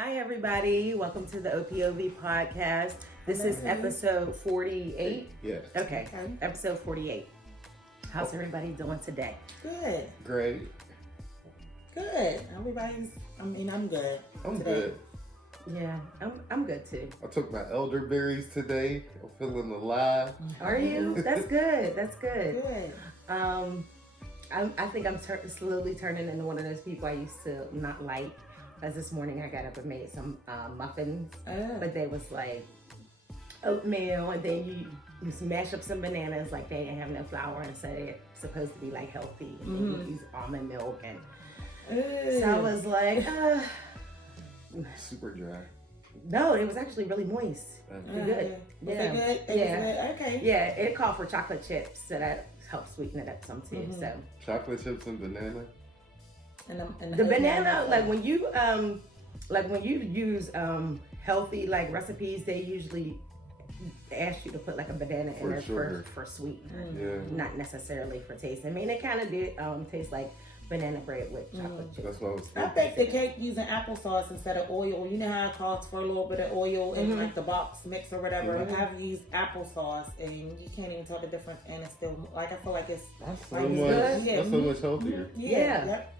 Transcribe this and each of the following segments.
Hi, everybody. Welcome to the O.P.O.V podcast. This is episode 48. Yes. Okay, episode 48. How's everybody doing today? Good. Great. Good. I'm good. I'm today. good. Yeah, I'm good too. I took my elderberries today. I'm feeling alive. Are you? That's good. That's good. Good. I think I'm slowly turning into one of those people I used to not like. As this morning I got up and made some muffins, but they was like oatmeal, and then you smash up some bananas, like they didn't have no flour, and so they're supposed to be like healthy, and then you use almond milk, and so I was like, Super dry. no, it was actually really moist. Good. Was Yeah. it good? Yeah. Okay. Yeah, it called for chocolate chips, so that helped sweeten it up some too. So Chocolate chips and banana. And the banana, like when you use healthy like recipes, they usually ask you to put like a banana in there for sweetener, not necessarily for taste. I mean, it kind of did taste like banana bread with chocolate chips. That's what I was thinking. I think the cake using applesauce instead of oil. You know how it calls for a little bit of oil in like the box mix or whatever. Have used applesauce, and you can't even tell the difference. And it's still like I feel like it's That's like so much. good. That's so much healthier. Yeah. Yep.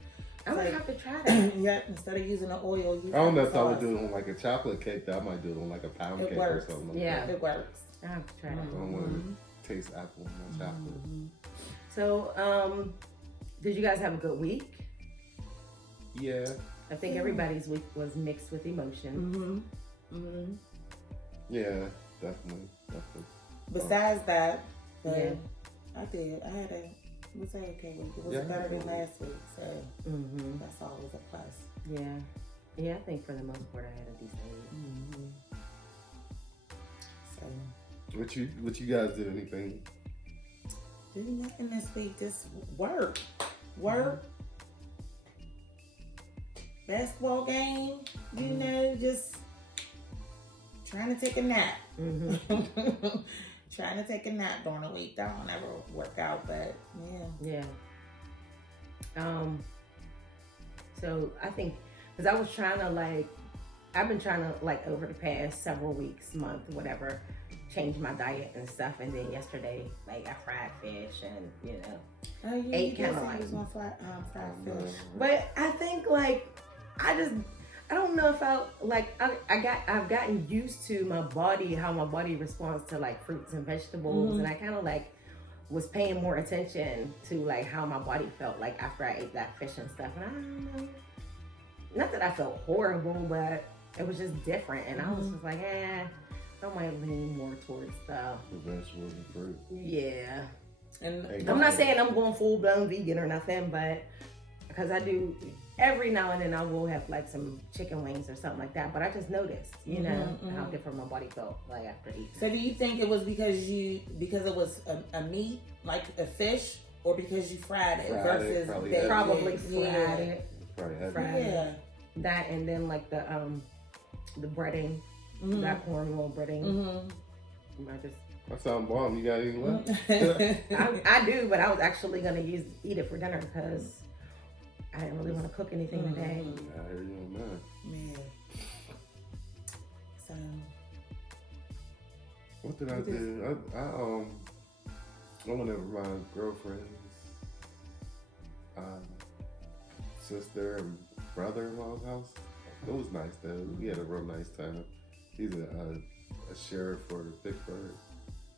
I'm gonna have to try that. Yep. Instead of using the oil, use I don't know if I would applesauce. do it on like a chocolate cake. That I might do it on like a pound It cake works. or something. Like Yeah. that. It works. I have to try I that. don't want to taste apple in my chocolate. So, did you guys have a good week? Yeah. I think everybody's week was mixed with emotion. Yeah. Definitely. Besides that, Yeah. I had a was that okay week. It was Yeah. better than last week, so Mm-hmm. that's always a plus. Yeah. Yeah, I think for the most part I had a decent week. So What you guys do? Anything? do nothing this week, just work. Basketball game, you know, just trying to take a nap. Trying to take a nap during the week. That don't ever work out, but yeah. Yeah. So I think, because I was trying to I've been trying to over the past several weeks, month, whatever, change my diet and stuff. And then yesterday, I fried fish and, Oh, you ate did kinda say like- you was gonna fry fish. but I think I don't know if I've gotten used to my body, how my body responds to fruits and vegetables, and I kind of was paying more attention to how my body felt after I ate that fish and stuff. And I don't know, not that I felt horrible, but it was just different, and I was just I might lean more towards the vegetables and fruit. Yeah. And I'm not saying I'm going full blown vegan or nothing, but because I do every now and then I will have some chicken wings or something like that. But I just noticed, how different my body felt after eating. So do you think it was because it was a meat, like a fish, or because you fried it versus probably they Probably did- fried it. Probably had Fried that. Yeah. That, and then the breading, that cornroll breading. I just That sound bomb. You got any left? I do, but I was actually gonna eat it for dinner because I didn't really want to cook anything today. I hear you on that. Man. So What did I do? I went over my girlfriend's sister and brother-in-law's house. It was nice though. We had a real nice time. He's a sheriff for Pittsburgh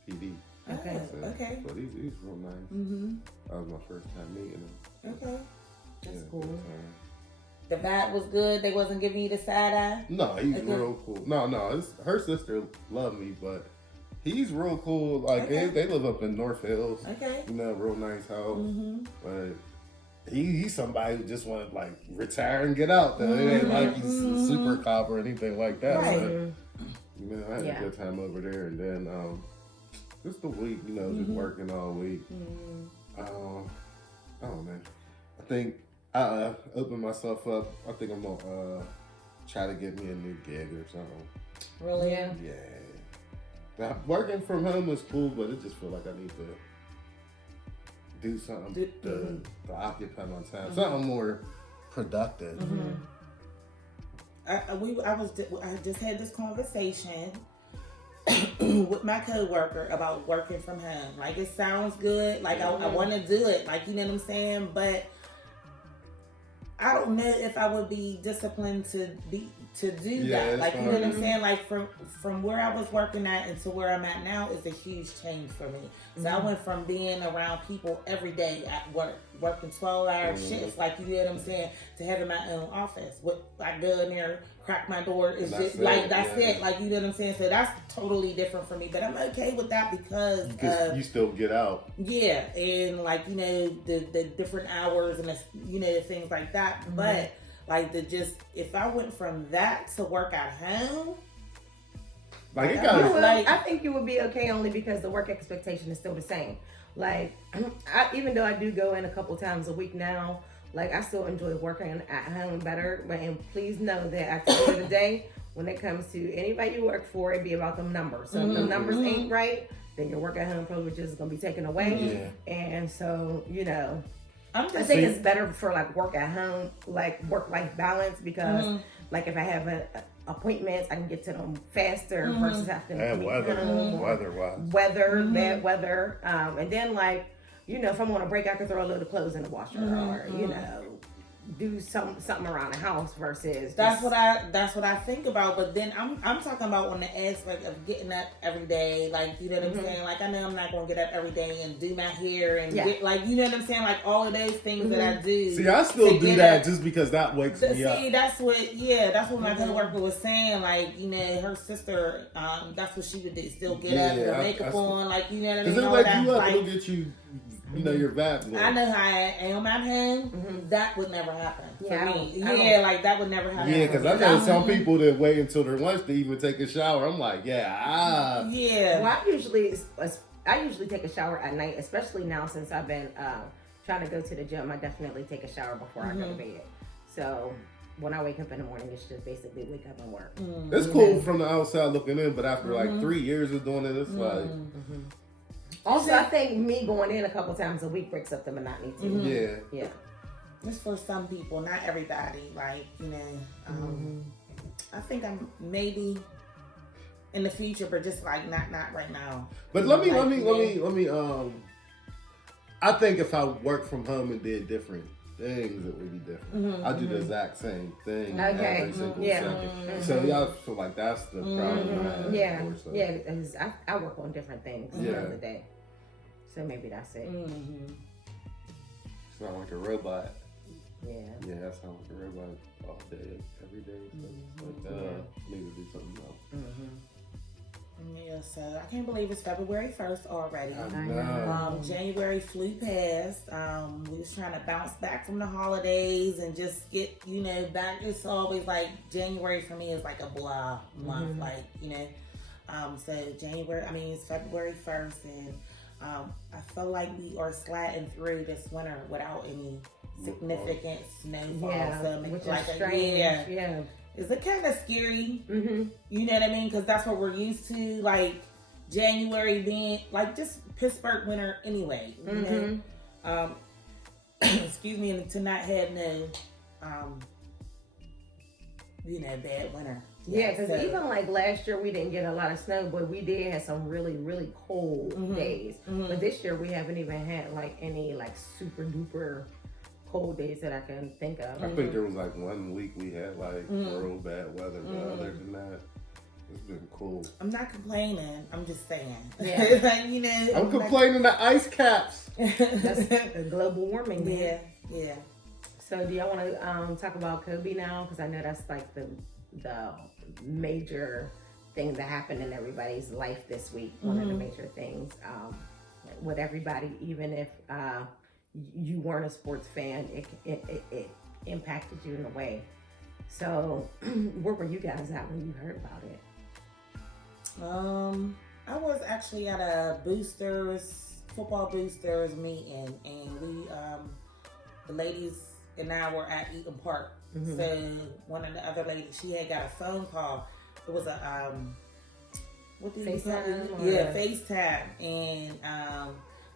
PD. Okay. okay. But he's real nice. That was my first time meeting him. Okay. That's Yeah, cool. good time. The vibe was good. They wasn't giving you the side eye. No, he's Okay. real cool. No, her sister loved me, but he's real cool. Okay. They live up in North Hills. Okay. Real nice house. But he's somebody who just want to retire and get out though. It ain't like he's a super cop or anything like that. Right. But, I had a good time over there, and then just the week, just working all week. I don't know. I think I opened myself up. I think I'm gonna try to get me a new gig or something. Really? Yeah. Yeah. Now, working from home is cool, but it just feel like I need to do something to occupy my time. Something more productive. I just had this conversation with my coworker about working from home. Like, it sounds good. Like, I want to do it. Like, you know what I'm saying? But I don't know if I would be disciplined to do that. Like, you know what I'm saying? Like, from where I was working at and to where I'm at now is a huge change for me. So I went from being around people every day at work, working 12-hour shifts, like, you know what I'm saying, to having my own office. I go in there, crack my door, it's just like, that's it. Like, you know what I'm saying? So that's totally different for me. But I'm okay with that because you still get out. Yeah, and like, you know, the different hours and the, you know, things like that. But like, if I went from that to work at home, like, it got I think you would be okay only because the work expectation is still the same. Like, even though I do go in a couple times a week now, like, I still enjoy working at home better. But and please know that at the end of the day, when it comes to anybody you work for, it be about them numbers. So if the numbers ain't right, then your work at home privilege is going to be taken away. And so, you know, I think it's better for like work at home, like work-life balance, because like if I have appointments, I can get to them faster versus having to bad weather, bad weather. And then, like, you know, if I'm on a break, I can throw a load of clothes in the washer or, you know, do something around the house versus that's what I think about. But then I'm talking about on the aspect of getting up every day, like, you know what I'm saying? Like, I know I'm not gonna get up every day and do my hair and get, like, you know what I'm saying, like all of those things that I do. See, I still do that just because that wakes me up. See, that's what my coworker was saying. Like, you know, her sister, that's what she would do. Still get up, with her makeup on, like, you know what I mean? Because it wakes you up, it'll get you. You know, your vibe. I know how I am at home. That would never happen for me. Like, that would never happen. Yeah, because I know some people that wait until their lunch to even take a shower. I'm like, yeah. Well, I usually take a shower at night, especially now since I've been trying to go to the gym. I definitely take a shower before I go to bed. So when I wake up in the morning, it's just basically wake up and work. It's cool from the outside looking in, but after like 3 years of doing it, it's like. Also, I think me going in a couple times a week breaks up the monotony too. Yeah. Just for some people, not everybody. Like, you know, I think I'm maybe in the future, but just like not right now. But let me. I think if I worked from home and did different things, it would be different. I do the exact same thing every single second. So y'all feel like that's the problem. Yeah, because I work on different things throughout the day. So maybe that's it. Sound like a robot. Yeah, I sound like a robot all day, every day. So need to do something else. Yeah, so I can't believe it's February 1st already. I know. January flew past. We was trying to bounce back from the holidays and just get, you know, back. It's always like January for me is like a blah month, like, you know. So it's February 1st, and I feel like we are sliding through this winter without any significant snowfall. So which like is strange. Is it kind of scary? You know what I mean? Because that's what we're used to. Like January being like just Pittsburgh winter anyway. You know? Excuse me, and to not have no, bad winter. Yeah, because even like last year we didn't get a lot of snow, but we did have some really, really cold days. But this year we haven't even had like any like super duper cold days that I can think of. I think there was like 1 week we had like real bad weather, but other than that, it's been cool. I'm not complaining. I'm just saying. Yeah. You know, I'm complaining the ice caps. That's global warming. Yeah. So do y'all want to talk about O.P.O.V now? Because I know that's like the major thing that happened in everybody's life this week. One of the major things with everybody, even if you weren't a sports fan, it impacted you in a way. So where were you guys at when you heard about it? I was actually at a football boosters meeting, and we the ladies and I were at Eaton Park. So one of the other ladies, she had got a phone call. It was a what did you call it? Yeah, FaceTime, and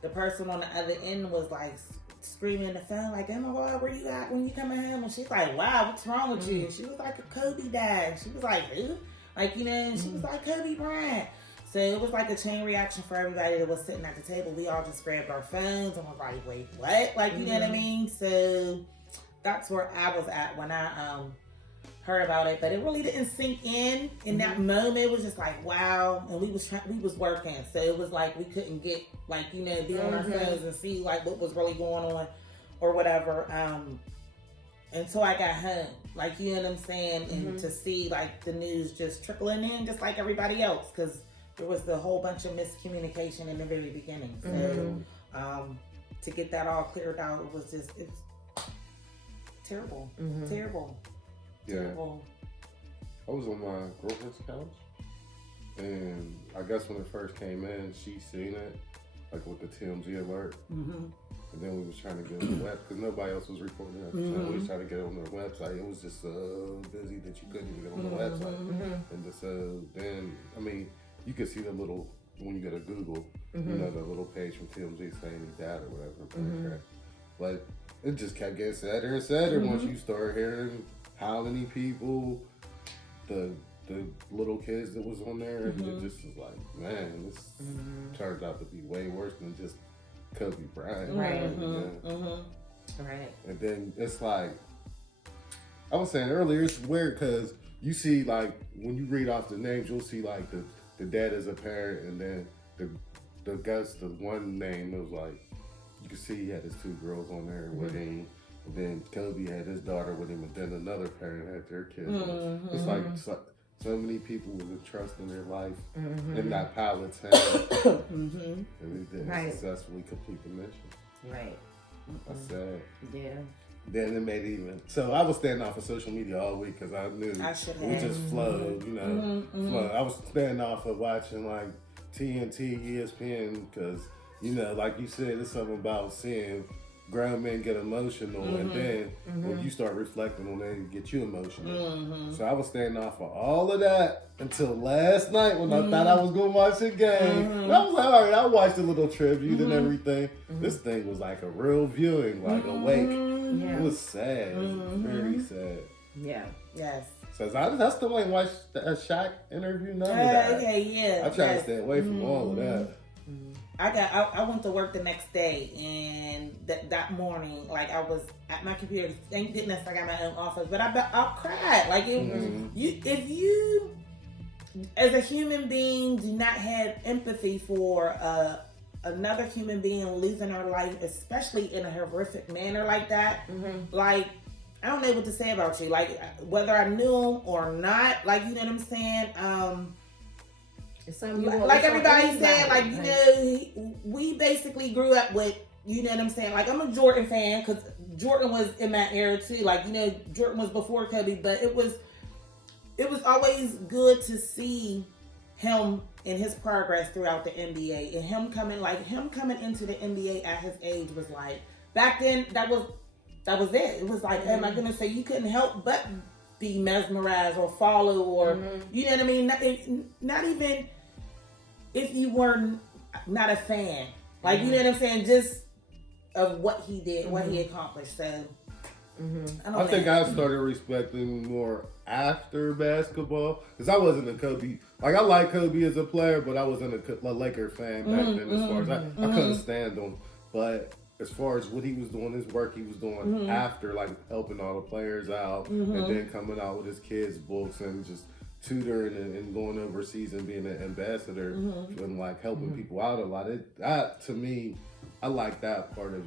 the person on the other end was like screaming in the phone like, "Oh my God, where you at when you coming home?" And she's like, "Wow, what's wrong with you?" And she was like, "A Kobe died." She was like, "Who?" Like, you know, and she was like, "Kobe Bryant." So it was like a chain reaction for everybody that was sitting at the table. We all just grabbed our phones and was like, "Wait, what?" Like, you know what I mean? So that's where I was at when I heard about it, but it really didn't sink in that moment. It was just like, wow. And we was working, so it was like we couldn't get, like, you know, be on our phones and see like what was really going on or whatever until I got home, like, you know what I'm saying, and to see like the news just trickling in just like everybody else, because there was the whole bunch of miscommunication in the very beginning. So to get that all cleared out, it was terrible. Terrible. Yeah. Terrible. I was on my girlfriend's couch, and I guess when it first came in, she seen it, like with the TMZ alert. And then we was trying to get on the web, because nobody else was reporting it. So we was trying to get on their website. It was just so busy that you couldn't even get on the website. And so then, I mean, you could see the little, when you go to Google, you know, the little page from TMZ saying he died or whatever. But it just kept getting sadder and sadder once you start hearing how many people, the little kids that was on there, and it just was like, man, this turned out to be way worse than just Kobe Bryant. Right. And then it's like, I was saying earlier, it's weird because you see, like, when you read off the names, you'll see like the dad is a parent, and then the one name was like, you can see he had his 2 girls on there with him. And then Kobe had his daughter with him, and then another parent had their kids. It's like so many people was entrusting their life in that pilot's hand, and they didn't successfully complete the mission. Right. That's sad. Yeah. Then it made it even. So I was staying off of social media all week because I knew we just flowed, you know. Flowed. I was staying off of watching like TNT, ESPN, because, you know, like you said, it's something about seeing grown men get emotional, and then when you start reflecting on it, it get you emotional. So I was staying off of all of that until last night when I thought I was going to watch a game. And I was like, all right, I watched a little tribute and everything. This thing was like a real viewing, like awake. It was sad. It was very sad. Yeah. Yes. So I still ain't watched a Shaq interview, none of that. Okay, yeah. I try to stay away from all of that. I went to work the next day, and that morning, like, I was at my computer. Thank goodness I got my own office, but I cried. Like, if you, as a human being, do not have empathy for another human being losing her life, especially in a horrific manner like that, like, I don't know what to say about you. Like, whether I knew him or not, like, you know what I'm saying? Like everybody said, like, you know, we basically grew up with, you know what I'm saying? Like, I'm a Jordan fan because Jordan was in that era too. Like, you know, Jordan was before Kobe, but it was always good to see him and his progress throughout the NBA, and him coming into the NBA at his age was like, back then that was it. It was like, am I gonna say, you couldn't help but be mesmerized or follow or you know what I mean? Not even if you were not a fan, like, you know what I'm saying, just of what he did, what he accomplished. So I think I started respecting more after basketball, because I wasn't a Kobe. Like, I like Kobe as a player, but I wasn't a Laker fan back then. As far as I couldn't stand him, but as far as what he was doing, his work he was doing after, like helping all the players out, and then coming out with his kids' books and just tutoring and going overseas and being an ambassador and like helping people out a lot. That to me, I like that part of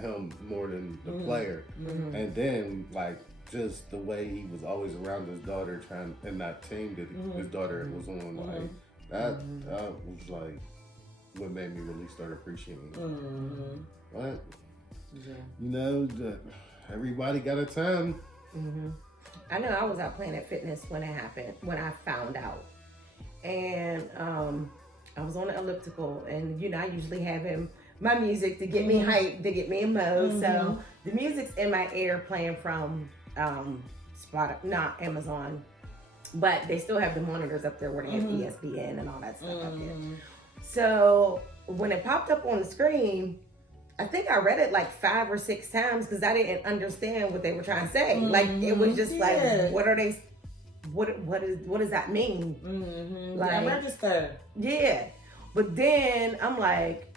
him more than the player. And then like just the way he was always around his daughter, trying, and that team that his daughter was on, like that was like what made me really start appreciating him. But you know, everybody got a time. I know I was out Planet Fitness when it happened, when I found out. And I was on the elliptical, and you know, I usually have my music to get me hyped, to get me in mode. So the music's in my ear playing from not Amazon, but they still have the monitors up there where they have ESPN and all that stuff up there. So when it popped up on the screen, I think I read it like 5 or 6 times because I didn't understand what they were trying to say. Like it was just like, what are they? What does that mean? Like register. Yeah, but then I'm like,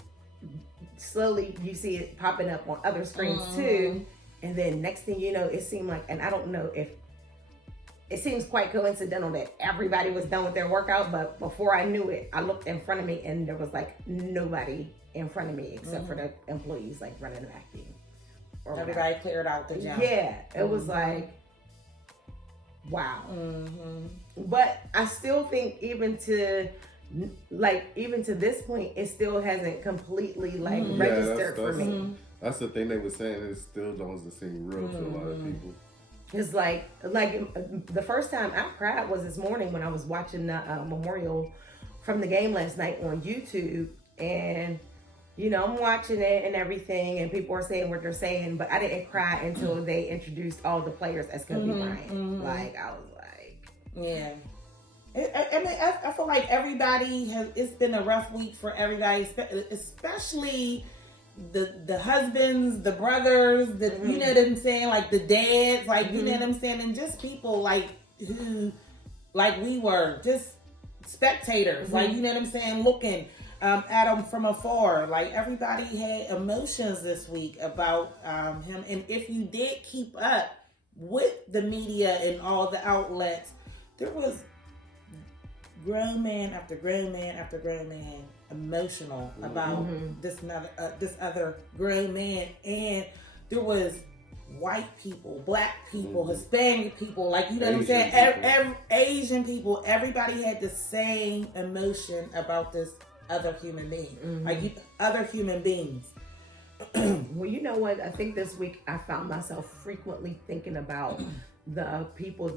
slowly you see it popping up on other screens too, and then next thing you know, it seemed like, and I don't know if it seems quite coincidental that everybody was done with their workout, but before I knew it, I looked in front of me and there was like nobody in front of me except for the employees like running the vacuum. Everybody cleared out the gym. Yeah, it was like, wow. But I still think even to this point, it still hasn't completely like registered for me. That's the thing they were saying. It still doesn't seem real to a lot of people. It's like the first time I cried was this morning when I was watching the memorial from the game last night on YouTube, and you know, I'm watching it and everything, and people are saying what they're saying, but I didn't cry until they introduced all the players as Kobe Bryant. Like, I was like... Yeah. I feel like it's been a rough week for everybody, especially the husbands, the brothers, you know what I'm saying? Like, the dads, like, you know what I'm saying? And just people, like, who, like we were, just spectators, like, you know what I'm saying? Looking at him from afar. Like, everybody had emotions this week about him. And if you did keep up with the media and all the outlets, there was grown man after grown man after grown man emotional about this other grown man. And there was white people, black people, Hispanic people, like, you know what I'm saying? Asian people, everybody had the same emotion about this other human being, like other human beings. Well, you know what? I think this week I found myself frequently thinking about the people who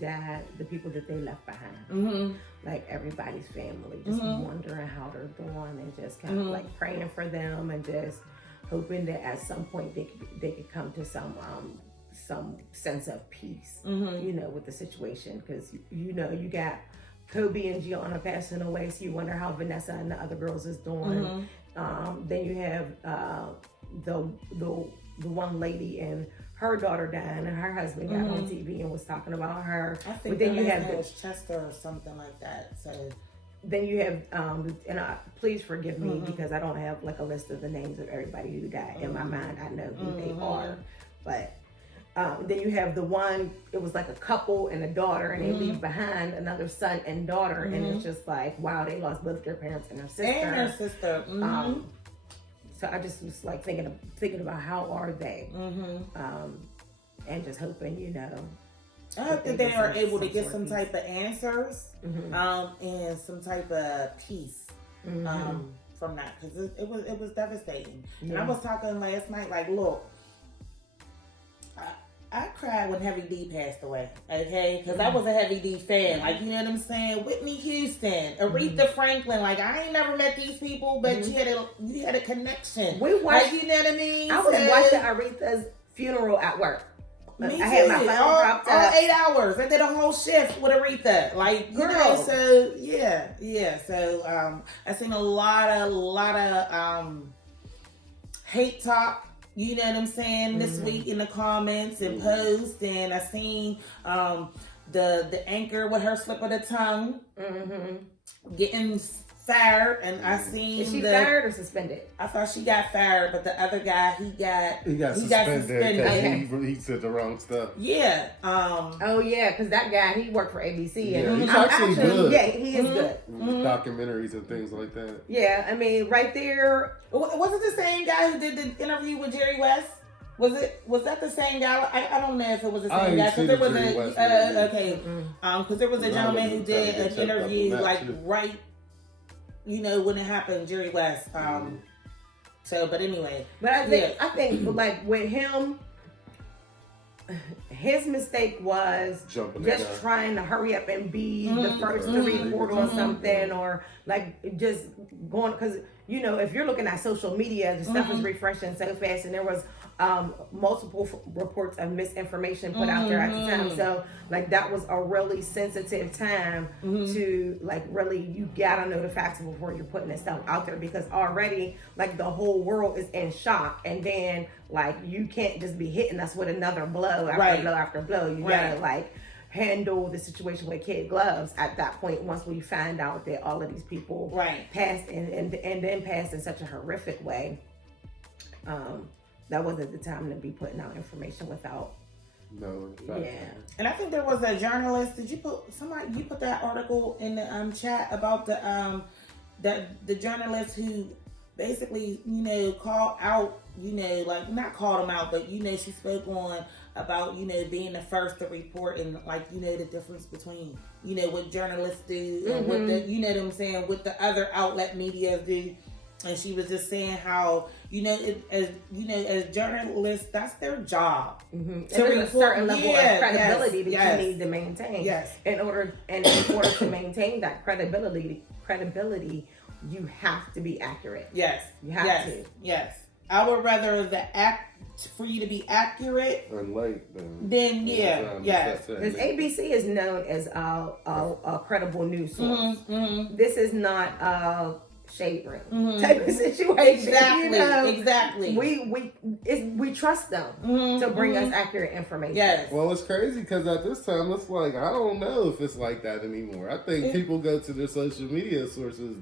died, the people that they left behind, like everybody's family, just wondering how they're doing and just kind of like praying for them and just hoping that at some point they could come to some sense of peace, you know, with the situation, because you know you got Kobe and Gianna passing away, so you wonder how Vanessa and the other girls is doing. Then you have the one lady and her daughter dying, and her husband got on TV and was talking about her. I think but then you have Chester or something like that. So then you have please forgive me because I don't have like a list of the names of everybody who died. In my mind, I know who they are, but. Then you have the one, it was like a couple and a daughter, and they leave behind another son and daughter, and it's just like, wow, they lost both their parents and their sister. So I just was like thinking about how are they, and just hoping, you know. I hope that they are able to get some type of answers, and some type of peace, from that, because it was devastating. And I was talking last night, like, look. I cried when Heavy D passed away, okay? Because I was a Heavy D fan. Like, you know what I'm saying? Whitney Houston, Aretha Franklin. Like, I ain't never met these people, but you had a connection. We watched, like, you know what I mean? I was watching Aretha's funeral at work. Me too. I had my phone propped up. All 8 hours. I did a whole shift with Aretha. Like, you know, so, yeah. So, I seen a lot of hate talk. You know what I'm saying? This week in the comments and posts, and I seen the anchor with her slip of the tongue getting fired, and I seen is she fired or suspended? I thought she got fired, but the other guy he got suspended. Okay. He said the wrong stuff. Yeah. Oh yeah, because that guy he worked for ABC, and he's actually good. Yeah, he is good. Documentaries and things like that. Yeah, I mean, right there. Was it the same guy who did the interview with Jerry West? Was that the same guy? I don't know if it was the same guy, because there was because there was a gentleman who did an interview like right, you know, when it happened, Jerry West. So, but anyway. But I think like with him, his mistake was just trying to hurry up and be the first to report on something, or like just going, because you know, if you're looking at social media, the stuff is refreshing so fast, and there was multiple reports of misinformation put out there at the time. So like that was a really sensitive time to like really, you gotta know the facts before you're putting this stuff out there, because already like the whole world is in shock, and then like you can't just be hitting us with another blow after blow after blow. You gotta like handle the situation with kid gloves at that point, once we find out that all of these people passed and then passed in such a horrific way. That wasn't the time to be putting out information without. No. And I think there was a journalist. Did you put that article in the chat about the journalist who basically, you know, called out, you know, like not called him out, but you know, she spoke on about, you know, being the first to report, and like, you know, the difference between, you know, what journalists do and what the, you know what I'm saying, what the other outlet media do. And she was just saying how, you know, as journalists, that's their job. There's a certain level of credibility that you need to maintain. In order to maintain that credibility, you have to be accurate. You have to. I would rather for you to be accurate and late then because ABC is known as a credible news source. This is not a shade room type of situation. Exactly. We trust them to bring us accurate information. Well, it's crazy because at this time it's like, I don't know if it's like that anymore. I think people go to their social media sources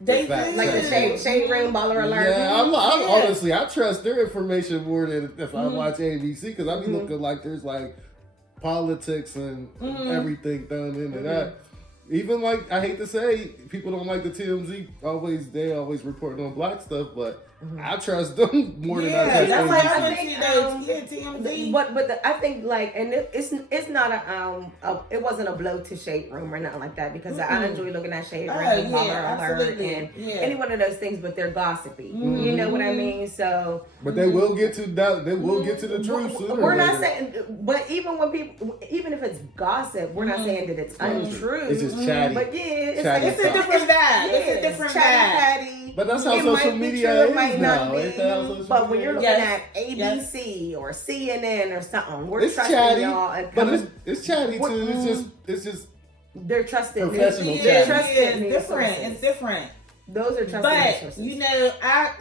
like the shade room, baller alert. I'm honestly, I trust their information more than if I watch ABC, because I be looking like there's like politics and everything thrown into that. Even like, I hate to say, people don't like the TMZ. They always report on black stuff, but I trust them more than I trust that's ABC. like I think TMZ. But I think like, and it's not it wasn't a blow to Shade Room or nothing like that, because I enjoy looking at Shade Room and Baller Alert and any one of those things, but they're gossipy. You know what I mean? So, but they will get to that. They will get to the truth sooner. We're not saying, but even if it's gossip, we're not saying that it's untrue. It's just chatty. But it's a different vibe. It's a different vibe. But that's how social media is now. But when you're looking at ABC or CNN or something, we're trusting y'all. But it's chatty too. It's just they're trusted. Professional It's different. Those are trusted. But you know,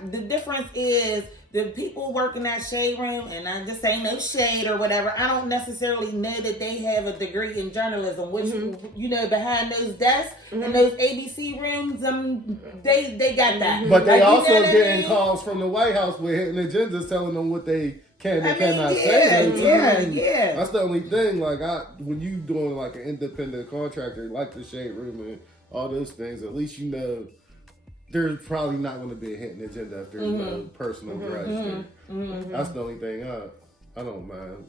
the difference is the people working that shade room, and I'm just saying no shade or whatever. I don't necessarily know that they have a degree in journalism, which you know, behind those desks and those ABC rooms, they got that. But they also getting calls from the White House with hidden agendas telling them what they can and cannot say. Yeah. That's the only thing. Like when you doing like an independent contractor, like the shade room and all those things, at least you know there's probably not going to be a hidden agenda if there's no personal grudge there. That's the only thing I don't mind.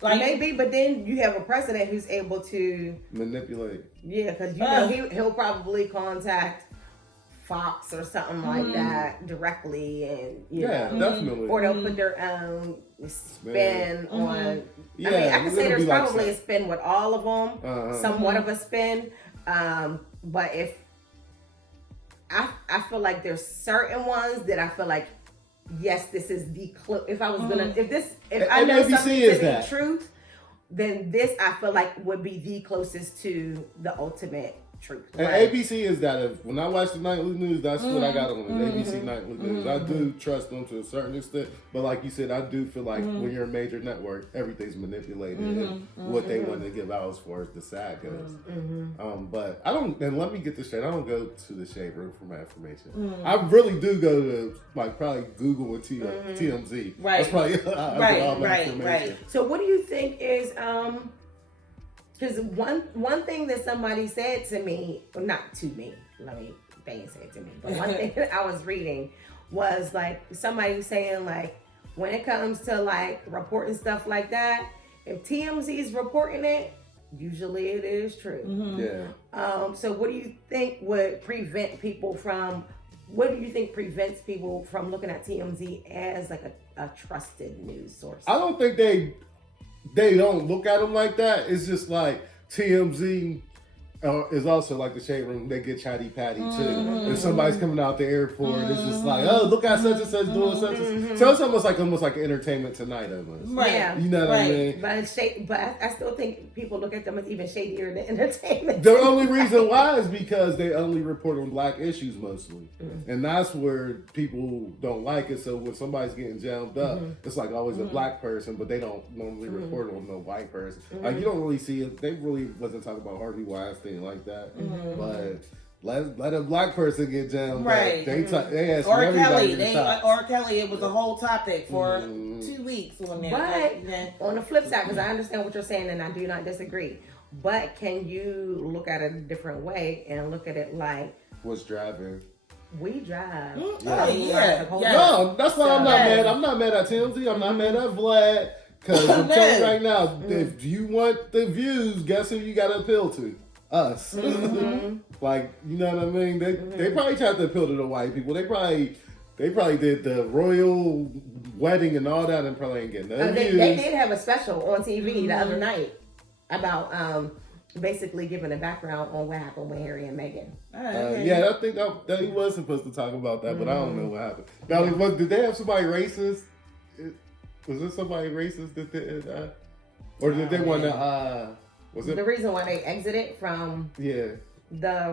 Like maybe, but then you have a president who's able to manipulate. Yeah, because you know he'll probably contact Fox or something like that directly, and you know, definitely. Or they'll put their own spin on. Yeah, I mean, I can say there's probably a spin with all of them, somewhat of a spin. But if I feel like there's certain ones that I feel like, yes, this is the if I was gonna if I know something to be truth, then this I feel like would be the closest to the ultimate truth. And ABC is that. When I watch the nightly news, that's what I got on the ABC nightly news. I do trust them to a certain extent, but like you said, I do feel like when you're a major network, everything's manipulated and what they want to give out as far as the SAG goes. But I don't. And let me get this straight. I don't go to the shade room for my information. I really do go to like probably Google and TMZ. Right. That's probably all my information. So what do you think is because one thing that somebody said to me, well, not to me, they didn't say it to me, but one thing that I was reading was like somebody was saying like, when it comes to like reporting stuff like that, if TMZ is reporting it, usually it is true. So what do you think would prevent people from, what do you think prevents people from looking at TMZ as like a trusted news source? I don't think they don't look at them like that. It's just like TMZ is also like the shade room. They get chatty patty too. If somebody's coming out the airport, it's just like, oh, look at such and such doing such and such. So it's almost like an entertainment tonight almost. Right. Yeah. You know what I mean? But I still think people look at them as even shadier than entertainment. The only reason why is because they only report on black issues mostly, and that's where people don't like it. So when somebody's getting jammed up, it's like always a black person, but they don't normally report on no white person. Like you don't really see it. They really wasn't talking about Harvey Weinstein like that, but let a black person get jammed. Right. They asked or everybody Kelly. Or Kelly. It was a whole topic for 2 weeks on that. But on the flip side, because I understand what you're saying and I do not disagree. But can you look at it a different way and look at it like what's driving? We drive. Oh yeah. No, that's why I'm not mad. I'm not mad at Timothy. I'm not mad at Vlad. Because I'm telling you right now, if you want the views, guess who you got to appeal to? Us. Like, you know what I mean? They probably tried to appeal to the white people. They probably did the royal wedding and all that and probably ain't getting no views. They did have a special on TV the other night about basically giving a background on what happened with Harry and Meghan. Yeah, I think that he was supposed to talk about that, but I don't know what happened. Now, did they have somebody racist? Was there somebody racist that did that? Or did they want to, was it? The reason why they exited from the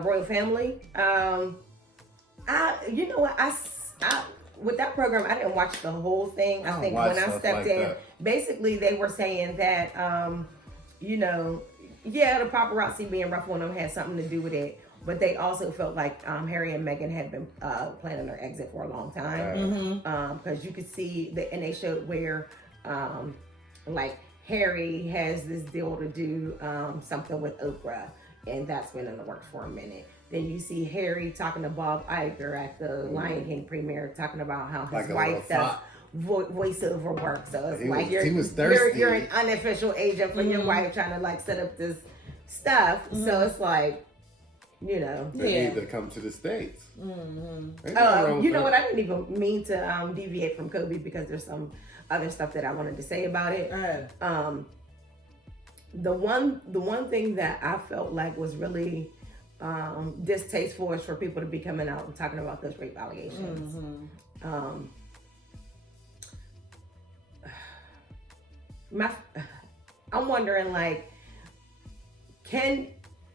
royal family, you know what, I with that program, I didn't watch the whole thing. I think when I stepped in, basically they were saying that, you know, the paparazzi being rough on them had something to do with it. But they also felt like Harry and Meghan had been planning their exit for a long time. Because you could see, and they showed where, like, Harry has this deal to do something with Oprah. And that's been in the works for a minute. Then you see Harry talking to Bob Iger at the Lion King premiere, talking about how his wife does voiceover work. So it's like you're an unofficial agent for your wife trying to, like, set up this stuff. So it's like, you know, they need to come to the States. You know what? I didn't even mean to deviate from Kobe because there's some other stuff that I wanted to say about it. The one thing that I felt like was really distasteful is for people to be coming out and talking about those rape allegations. I'm wondering, like, can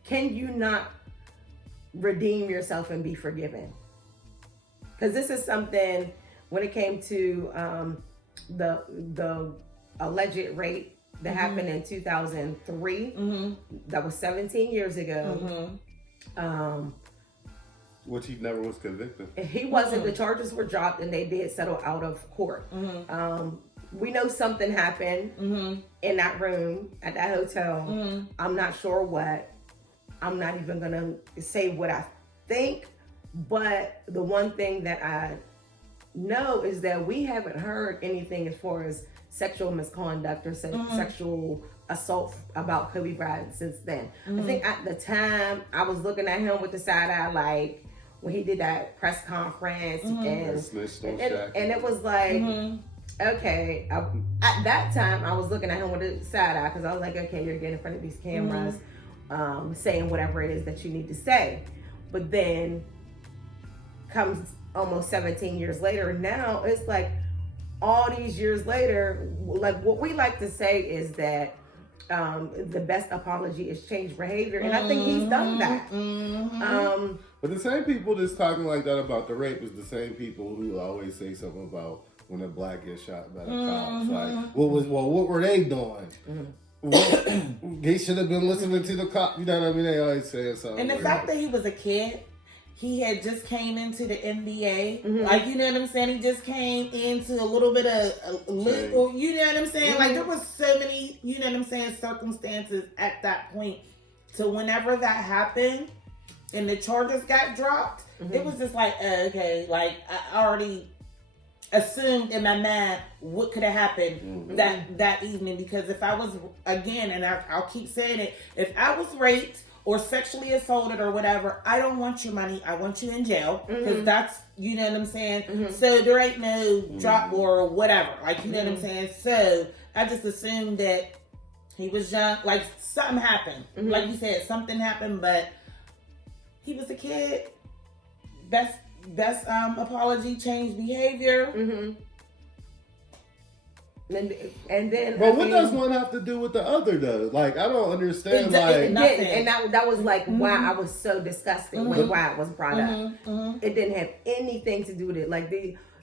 you not redeem yourself and be forgiven? Because this is something, when it came to the alleged rape that happened in 2003, that was 17 years ago. Which he never was convicted. He wasn't. The charges were dropped and they did settle out of court. We know something happened in that room at that hotel. I'm not sure what. I'm not even gonna say what I think, but the one thing that I know is that we haven't heard anything as far as sexual misconduct or sexual assault about Kobe Bryant since then. I think at the time I was looking at him with the side eye, like when he did that press conference and it was like, okay. At that time I was looking at him with a side eye because I was like, okay, you're getting in front of these cameras. Saying whatever it is that you need to say. But then comes almost 17 years later, now it's like all these years later, like what we like to say is that the best apology is change behavior, and I think he's done that. But the same people that's talking like that about the rape is the same people who always say something about when a black gets shot by the cops. Like, what were they doing? They should have been listening to the cop. You know what I mean? They always say something. And the fact that he was a kid, he had just came into the NBA. Like, you know what I'm saying? He just came into a little bit of, you know what I'm saying? Like, there was so many, you know what I'm saying, circumstances at that point. So whenever that happened and the charges got dropped, it was just like, okay, like, I already assumed in my mind what could have happened that evening, because if I was, again, and I'll keep saying it, if I was raped or sexually assaulted or whatever, I don't want your money. I want you in jail, because that's, you know what I'm saying? So there ain't no drop or whatever, like, you know what I'm saying? So I just assumed that He was young. Like, something happened. Mm-hmm. Like you said, something happened, but he was a kid. Best apology, change behavior. Mm-hmm. And then, but what does one have to do with the other though? Like, I don't understand. And that was like why I was so disgusted with why it was brought up. It didn't have anything to do with it. Like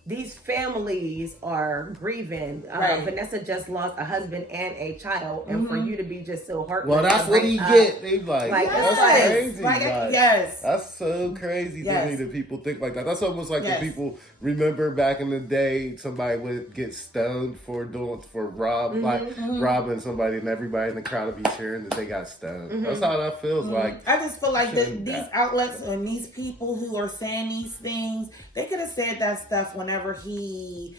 these families are grieving. Right. Vanessa just lost a husband and a child, and for you to be just so heartless. Well, that's what he get. They like yes. that's crazy. Like, yes, that's so crazy to me that people think like that. That's almost like the people remember back in the day somebody would get stoned for robbing somebody, and everybody in the crowd would be cheering that they got stoned. That's how that feels. Like, I just feel like these outlets and these people who are saying these things, they could have said that stuff whenever he,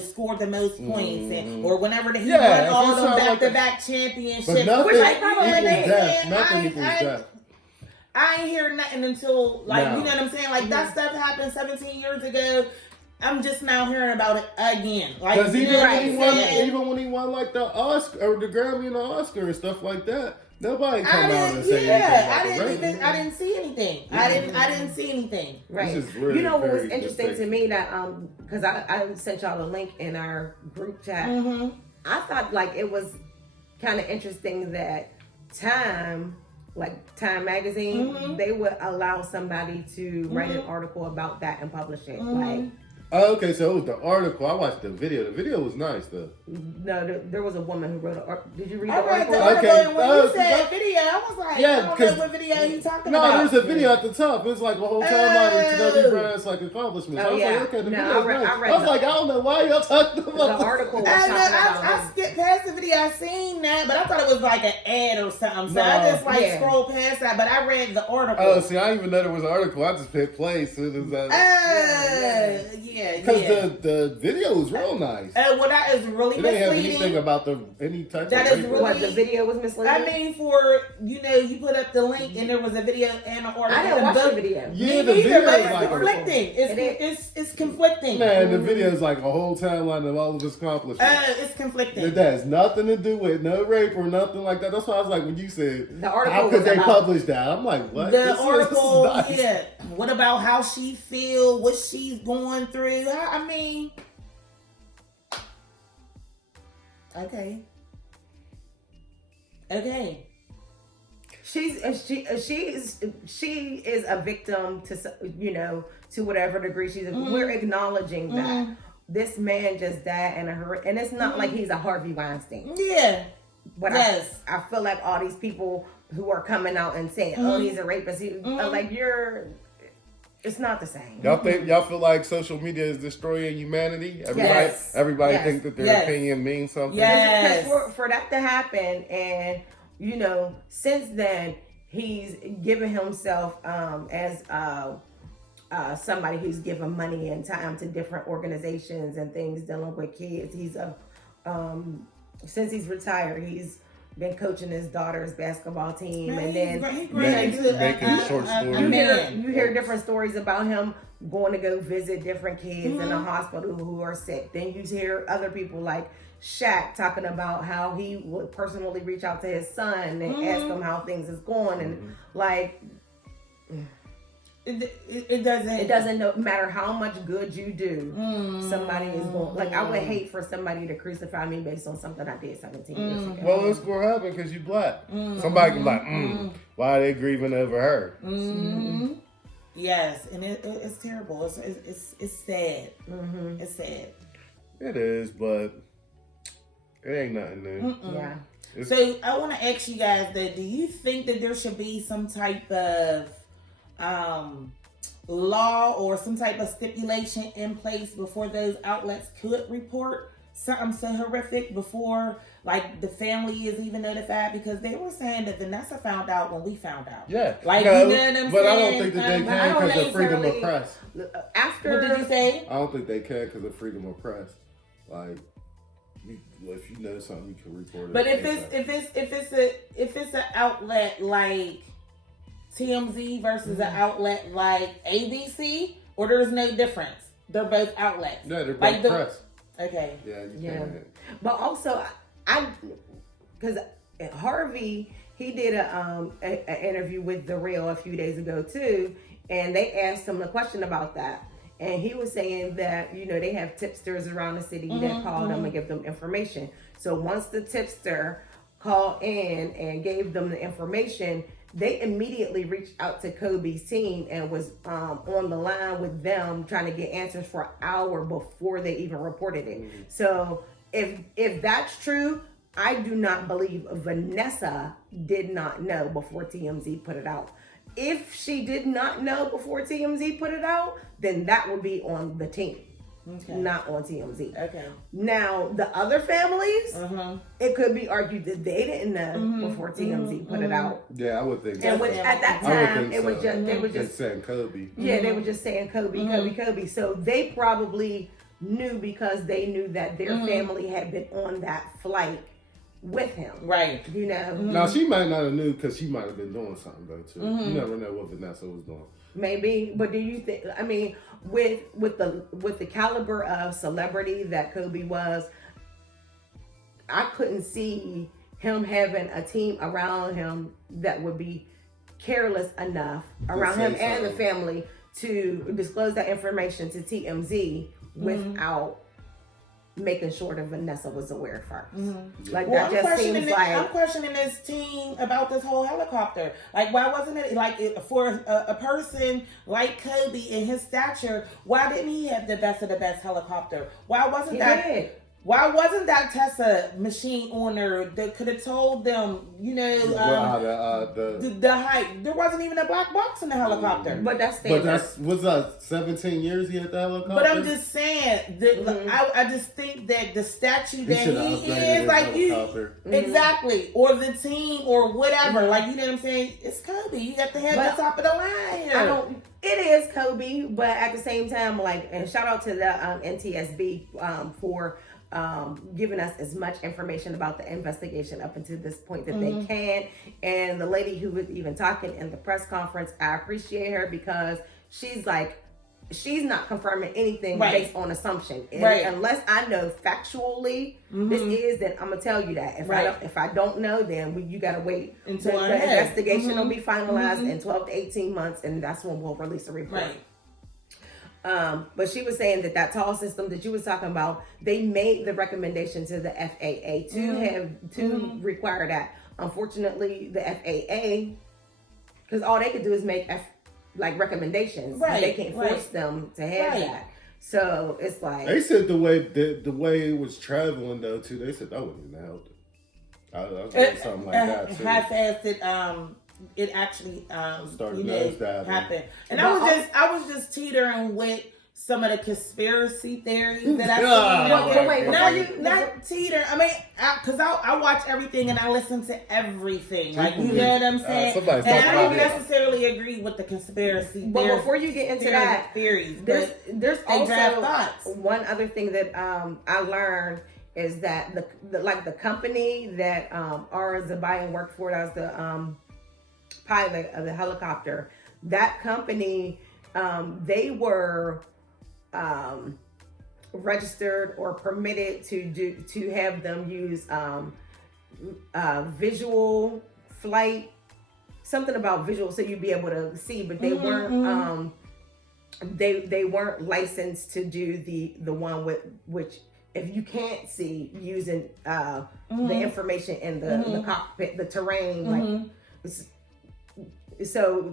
scored the most points, or whenever he won all the back-to-back championships. But nothing which I equals death. I ain't hear nothing until, like, No. you know what I'm saying? Like, that stuff happened 17 years ago. I'm just now hearing about it again. Like, because even when he won like the Oscar or the Grammy and the Oscar and stuff like that, nobody come out and say anything. I didn't see anything. I didn't see anything. Right. Really, you know what was interesting to me that because I sent y'all a link in our group chat. I thought like it was kind of interesting that Time magazine, they would allow somebody to write an article about that and publish it. Like, oh, okay, so it was the article. I watched the video. The video was nice though. no, there was a woman who wrote an article. Did you read the I read article? the article, Okay. and when you said video, I was like, I don't know what video you talking about. No, there's a video at the top. It's like a whole timeline of Kobe Bryant's like accomplishments. I was like, okay, the video's nice. I was like, I don't know why y'all talking about the article. Was talking about I skipped past the video. I seen that, but I thought it was like an ad or something. So I just scrolled past that. But I read the article. Oh, see, I didn't even know there was an article. I just hit play as soon as I. Because the video was real nice. Well, that is really it misleading. Didn't have anything about any type that of is really, what the video was misleading. I mean, for you put up the link and there was a video and an article. I didn't watch the video. Yeah, the video but is it's like conflicting. It's conflicting. Man, the video is like a whole timeline of all of his accomplishments. It's conflicting. It has nothing to do with no rape or nothing like that. That's why I was like, when you said the article, how could they publish that? I'm like, what? The article, nice. What about how she feel? What she's going through? I mean. Okay. She is a victim to whatever degree she's. We're acknowledging that this man just died and it's not like he's a Harvey Weinstein. Yeah. But I feel like all these people who are coming out and saying, "Oh, he's a rapist," it's not the same. Y'all feel like social media is destroying humanity? Everybody think that their opinion means something. Yes. Because for that to happen, and since then he's given himself as somebody who's given money and time to different organizations and things dealing with kids. He's since he's retired, he's been coaching his daughter's basketball team, and then making short stories. You hear different stories about him going to go visit different kids in the hospital who are sick. Then you hear other people like Shaq talking about how he would personally reach out to his son and ask him how things is going, and like. It doesn't no matter how much good you do, somebody is going. Like, I would hate for somebody to crucify me based on something I did 17 years ago. Well, it's gonna happen because you black. Somebody can be like, why are they grieving over her? Yes, and it's terrible. It's sad. It's sad. It is, but it ain't nothing new. Yeah. So I want to ask you guys that: do you think that there should be some type of law or some type of stipulation in place before those outlets could report something so horrific before like the family is even notified? Because they were saying that Vanessa found out when we found out. Yeah, like you know what I'm saying. But I don't think that they can because of freedom of press. What did you say? I don't think they can because of freedom of press. Like, if you know something, you can report it. But if it's an outlet like TMZ versus an outlet like ABC, or there's no difference. They're both outlets. Yeah, they're both press. Okay. Yeah, you can't. But also, because Harvey, he did a interview with The Real a few days ago too, and they asked him a question about that. And he was saying that, they have tipsters around the city that call them and give them information. So once the tipster called in and gave them the information, they immediately reached out to Kobe's team and was on the line with them trying to get answers for an hour before they even reported it. So if that's true, I do not believe Vanessa did not know before TMZ put it out. If she did not know before TMZ put it out, then that would be on the team, not on TMZ. Okay. Now, the other families, it could be argued that they didn't know before TMZ put it out. Yeah, I would think so. And which, at that time, they were just saying Kobe. Yeah, they were just saying Kobe. So they probably knew because they knew that their family had been on that flight with him. Right. Now, she might not have knew because she might have been doing something, though, too. You never know what Vanessa was doing. Maybe, but do you think, with the caliber of celebrity that Kobe was, I couldn't see him having a team around him that would be careless enough around him and the family to disclose that information to TMZ without making sure that Vanessa was aware first. Like, well, that just seems like... I'm questioning this team about this whole helicopter. Like, why wasn't it, like, for a person like Kobe and his stature, why didn't he have the best of the best helicopter? Why wasn't Why wasn't that Tesla machine owner that could have told them, the height? There wasn't even a black box in the helicopter. But that's standard. But was that 17 years he had the helicopter? But I'm just saying that I just think that the statue that he is, like exactly, or the team or whatever, like you know what I'm saying? It's Kobe. You got to have the top of the line here. It is Kobe, but at the same time, and shout out to the NTSB for giving us as much information about the investigation up until this point that they can. And the lady who was even talking in the press conference, I appreciate her because she's not confirming anything based on assumption. And unless I know factually this is, then I'm gonna tell you that. If I don't know, then you gotta wait until the investigation will be finalized in 12 to 18 months, and that's when we'll release a report. But she was saying that tall system that you was talking about, they made the recommendation to the FAA to require that. Unfortunately, the FAA, because all they could do is make recommendations. They can't force them to have that. So it's like they said the way it was traveling though too. They said that wouldn't have helped it. I was something like that too. How fast it actually happened. And but I was just teetering with some of the conspiracy theories that I see. Not teeter. I mean, because I watch everything and I listen to everything. Like, you know what I'm saying? And I don't necessarily agree with the conspiracy. But before you get into that theories, there's also one other thing that I learned is that the company that R. Zabayan worked for, that was the pilot of the helicopter, that company, they were registered or permitted to have them use visual flight, something about visual, so you'd be able to see, but they weren't they weren't licensed to do the one with which if you can't see using the information in the cockpit, the terrain, so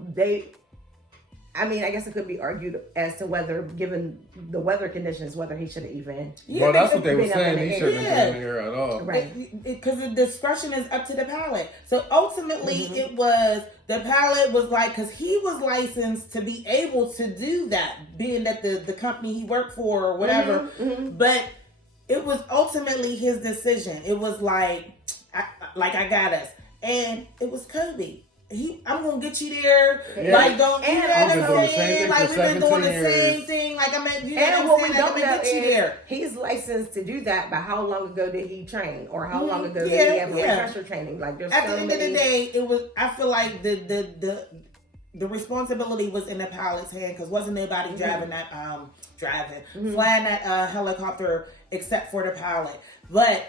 I guess it could be argued as to whether, given the weather conditions, whether he should have even. Well, that's what they were saying. He shouldn't have been in here at all. Right. Because the discretion is up to the pilot. So ultimately, it was the pilot was because he was licensed to be able to do that, being that the company he worked for or whatever. But it was ultimately his decision. It was I got us, and it was Kobe. I'm gonna get you there. Don't you know what I'm saying? We've been doing the same thing. What we don't know is he's licensed to do that. But how long ago did he train, or how long ago did he have refresher training? There's at the end of the day, it was. I feel like the responsibility was in the pilot's hand because wasn't nobody driving that flying that helicopter except for the pilot. But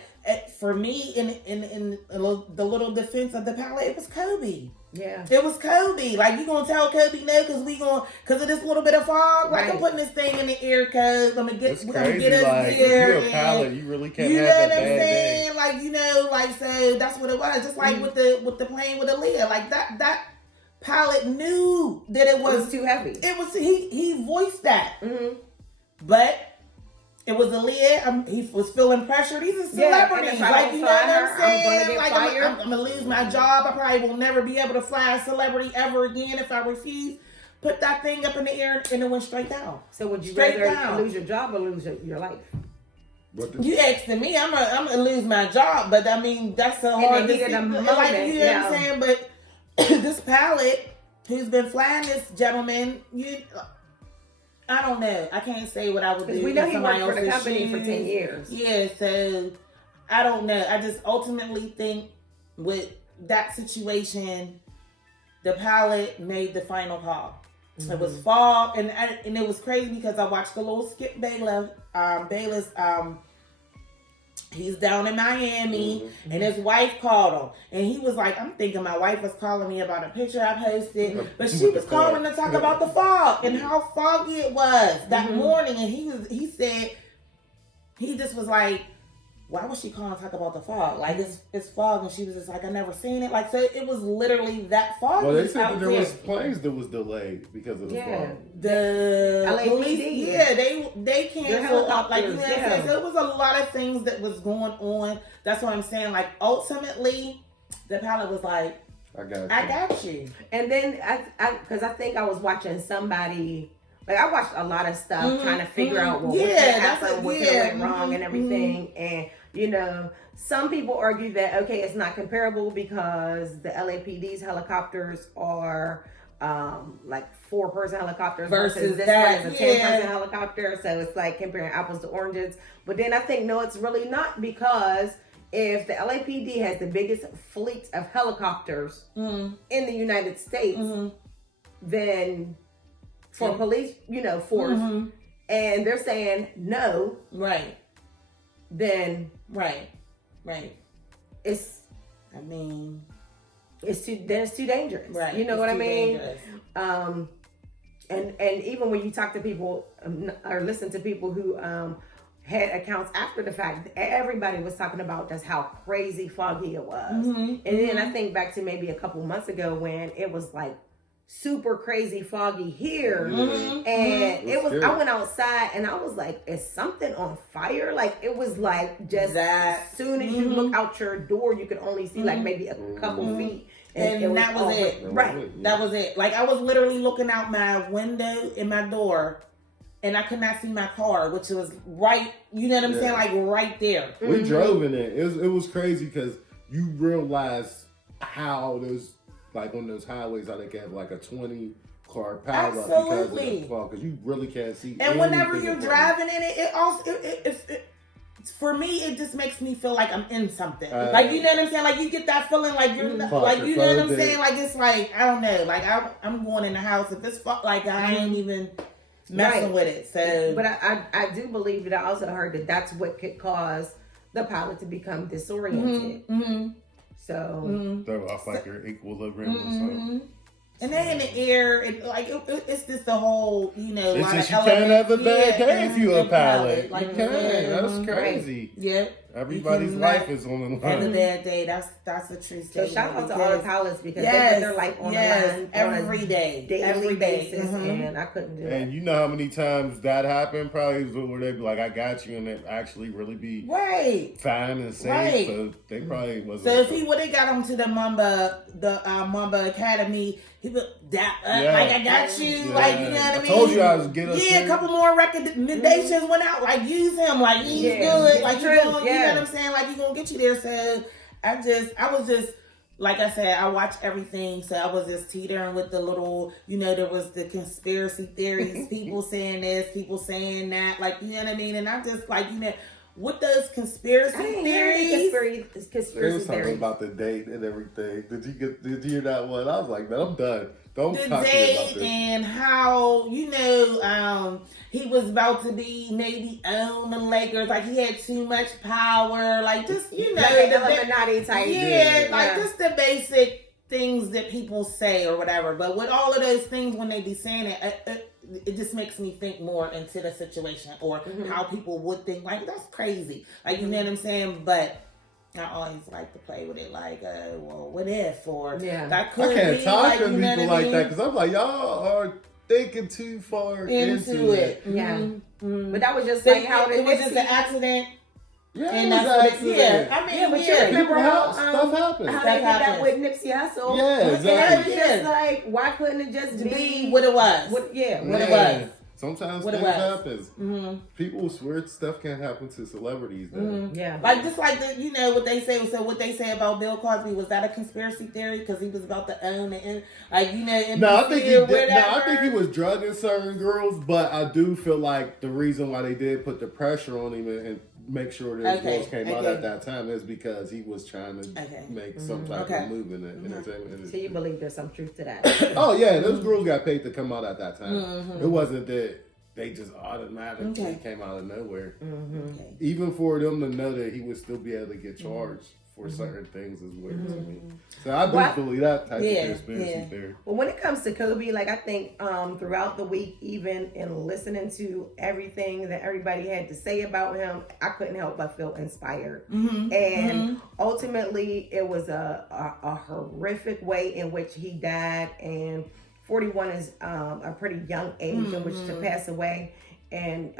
for me, in the little defense of the pilot, it was Kobe. Yeah. It was Kobe. Like, you gonna tell Kobe no because of this little bit of fog? Like, Right. I'm putting this thing in the air, cuz I'm gonna get us like, there. If you're a pilot, you really can't you have know a what I'm bad saying? day. Like, like, so that's what it was. Just like with the plane with Aaliyah. Like, that pilot knew that it was too heavy. It was he voiced that. Mm-hmm. But it was Aaliyah. He was feeling pressure. These are celebrities. Like, you know what I'm saying? I'm going to lose my job. I probably will never be able to fly a celebrity ever again if I refuse. Put that thing up in the air and it went straight down. So would you rather lose your job or lose your life? You asking me, I'm gonna lose my job, but I mean that's a hard decision. Like, you know what I'm saying? But this pilot who's been flying this gentleman, I don't know. I can't say what I would do. We know he worked for the company for 10 years. Yeah, so I don't know. I just ultimately think with that situation, the pilot made the final call. Mm-hmm. It was fall, and it was crazy because I watched the little Skip Bayless. He's down in Miami, and his wife called him, and he was like, "I'm thinking my wife was calling me about a picture I posted, but she was calling to talk about the fog and how foggy it was that morning." And he said, he just was like, "Why was she calling to talk about the fog? Like, it's fog," and she was just like, "I never seen it." Like, so it was literally that foggy. Well, they said that there was planes that was delayed because of the fog. The LAPD. police, they canceled. Like, you know what I'm saying? So it was a lot of things that was going on. That's what I'm saying. Like, ultimately, the pilot was like, I got you. And then because I think I was watching somebody. Like, I watched a lot of stuff trying to figure out what could happen, what could have went wrong and everything. And, some people argue that, okay, it's not comparable because the LAPD's helicopters are like 4-person helicopters versus this one is a 10-person helicopter. So it's like comparing apples to oranges. But then I think, no, it's really not, because if the LAPD has the biggest fleet of helicopters in the United States, then for police, force, and they're saying no, then it's too dangerous, you know what I mean? And even when you talk to people or listen to people who had accounts after the fact, everybody was talking about just how crazy foggy it was. And then I think back to maybe a couple months ago when it was like super crazy foggy here, and it was. I went outside and I was like, "Is something on fire?" Like, it was like just as soon as you look out your door, you could only see like maybe a couple feet, and that was it. Right, that was it. Like, I was literally looking out my window in my door, and I could not see my car, which was right. You know what I'm saying? Like, right there. We drove in it. It was crazy because you realize how those. Like, on those highways, how they can have like a 20-car pileup because of the fog, because you really can't see. And whenever you're driving in it, it also for me, it just makes me feel like I'm in something. Like, you know what I'm saying? Like, you get that feeling like you're like, you know what I'm saying? Like, it's like, I don't know. Like, I'm going in the house. If it's fog, like, I ain't even messing with it. So, but I do believe that I also heard that that's what could cause the pilot to become disoriented. So they're off like your equilibrium or something. And then in the air, it's just the whole, It's just you can't have a bad day if you're a pilot. Like, that's crazy. Yeah. Everybody's life is on the line. Have a bad day. That's a true statement. So shout out to all the pilots because they put their life on the line every day, daily basis, and I couldn't do it. And you know how many times that happened? Probably where they'd be like, "I got you," and it actually really be fine and safe. So they probably wasn't. So if he would have got him to the Mamba Academy, he would like, "I got you," like, you know what I mean? I told you I was getting a couple more recommendations went out, like, use him, like, he's good, like, you know what I'm saying? Like, he gonna get you there. So I was just, like I said, I watched everything. So I was just teetering with the little, there was the conspiracy theories, people saying this, people saying that, like, you know what I mean? And I just, like, with those conspiracy theories. It was something about the date and everything. Did you hear that one? I was like, man, I'm done. Don't The talk to me date about this. and how, he was about to be maybe own the Lakers. Like, he had too much power. Like, just, like an Illuminati type. Just the basic things that people say or whatever. But with all of those things, when they be saying it just makes me think more into the situation or how people would think. Like, that's crazy. Like, you know what I'm saying? But I always like to play with it, like, well, what if? Or that could be. I can't talk to people like that because because I'm like, y'all are thinking too far into it. Yeah. Mm-hmm. But that was just So like how it was just an accident. Yeah, And it was that's an accident. I mean, but you remember how stuff happens. How they did that with Nipsey Hussle? Yeah, exactly. And it was just like, why couldn't it just be what it was? What it was. Sometimes things happens. Mm-hmm. People swear stuff can't happen to celebrities. Mm-hmm. Yeah, like just like what they say. So what they say about Bill Cosby, was that a conspiracy theory because he was about to own it? No, I think he did. No, I think he was drugging certain girls, but I do feel like the reason why they did put the pressure on him and make sure that his girls came out at that time is because he was trying to make some type of move in the entertainment industry. So you believe there's some truth to that? Oh yeah, those girls got paid to come out at that time. It wasn't that they just automatically came out of nowhere. Even for them to know that he would still be able to get charged for certain things is weird to me. So I do believe that type of conspiracy theory. Well, when it comes to Kobe, like I think throughout the week, even in listening to everything that everybody had to say about him, I couldn't help but feel inspired. And ultimately, it was a horrific way in which he died. And 41 is a pretty young age in which to pass away. And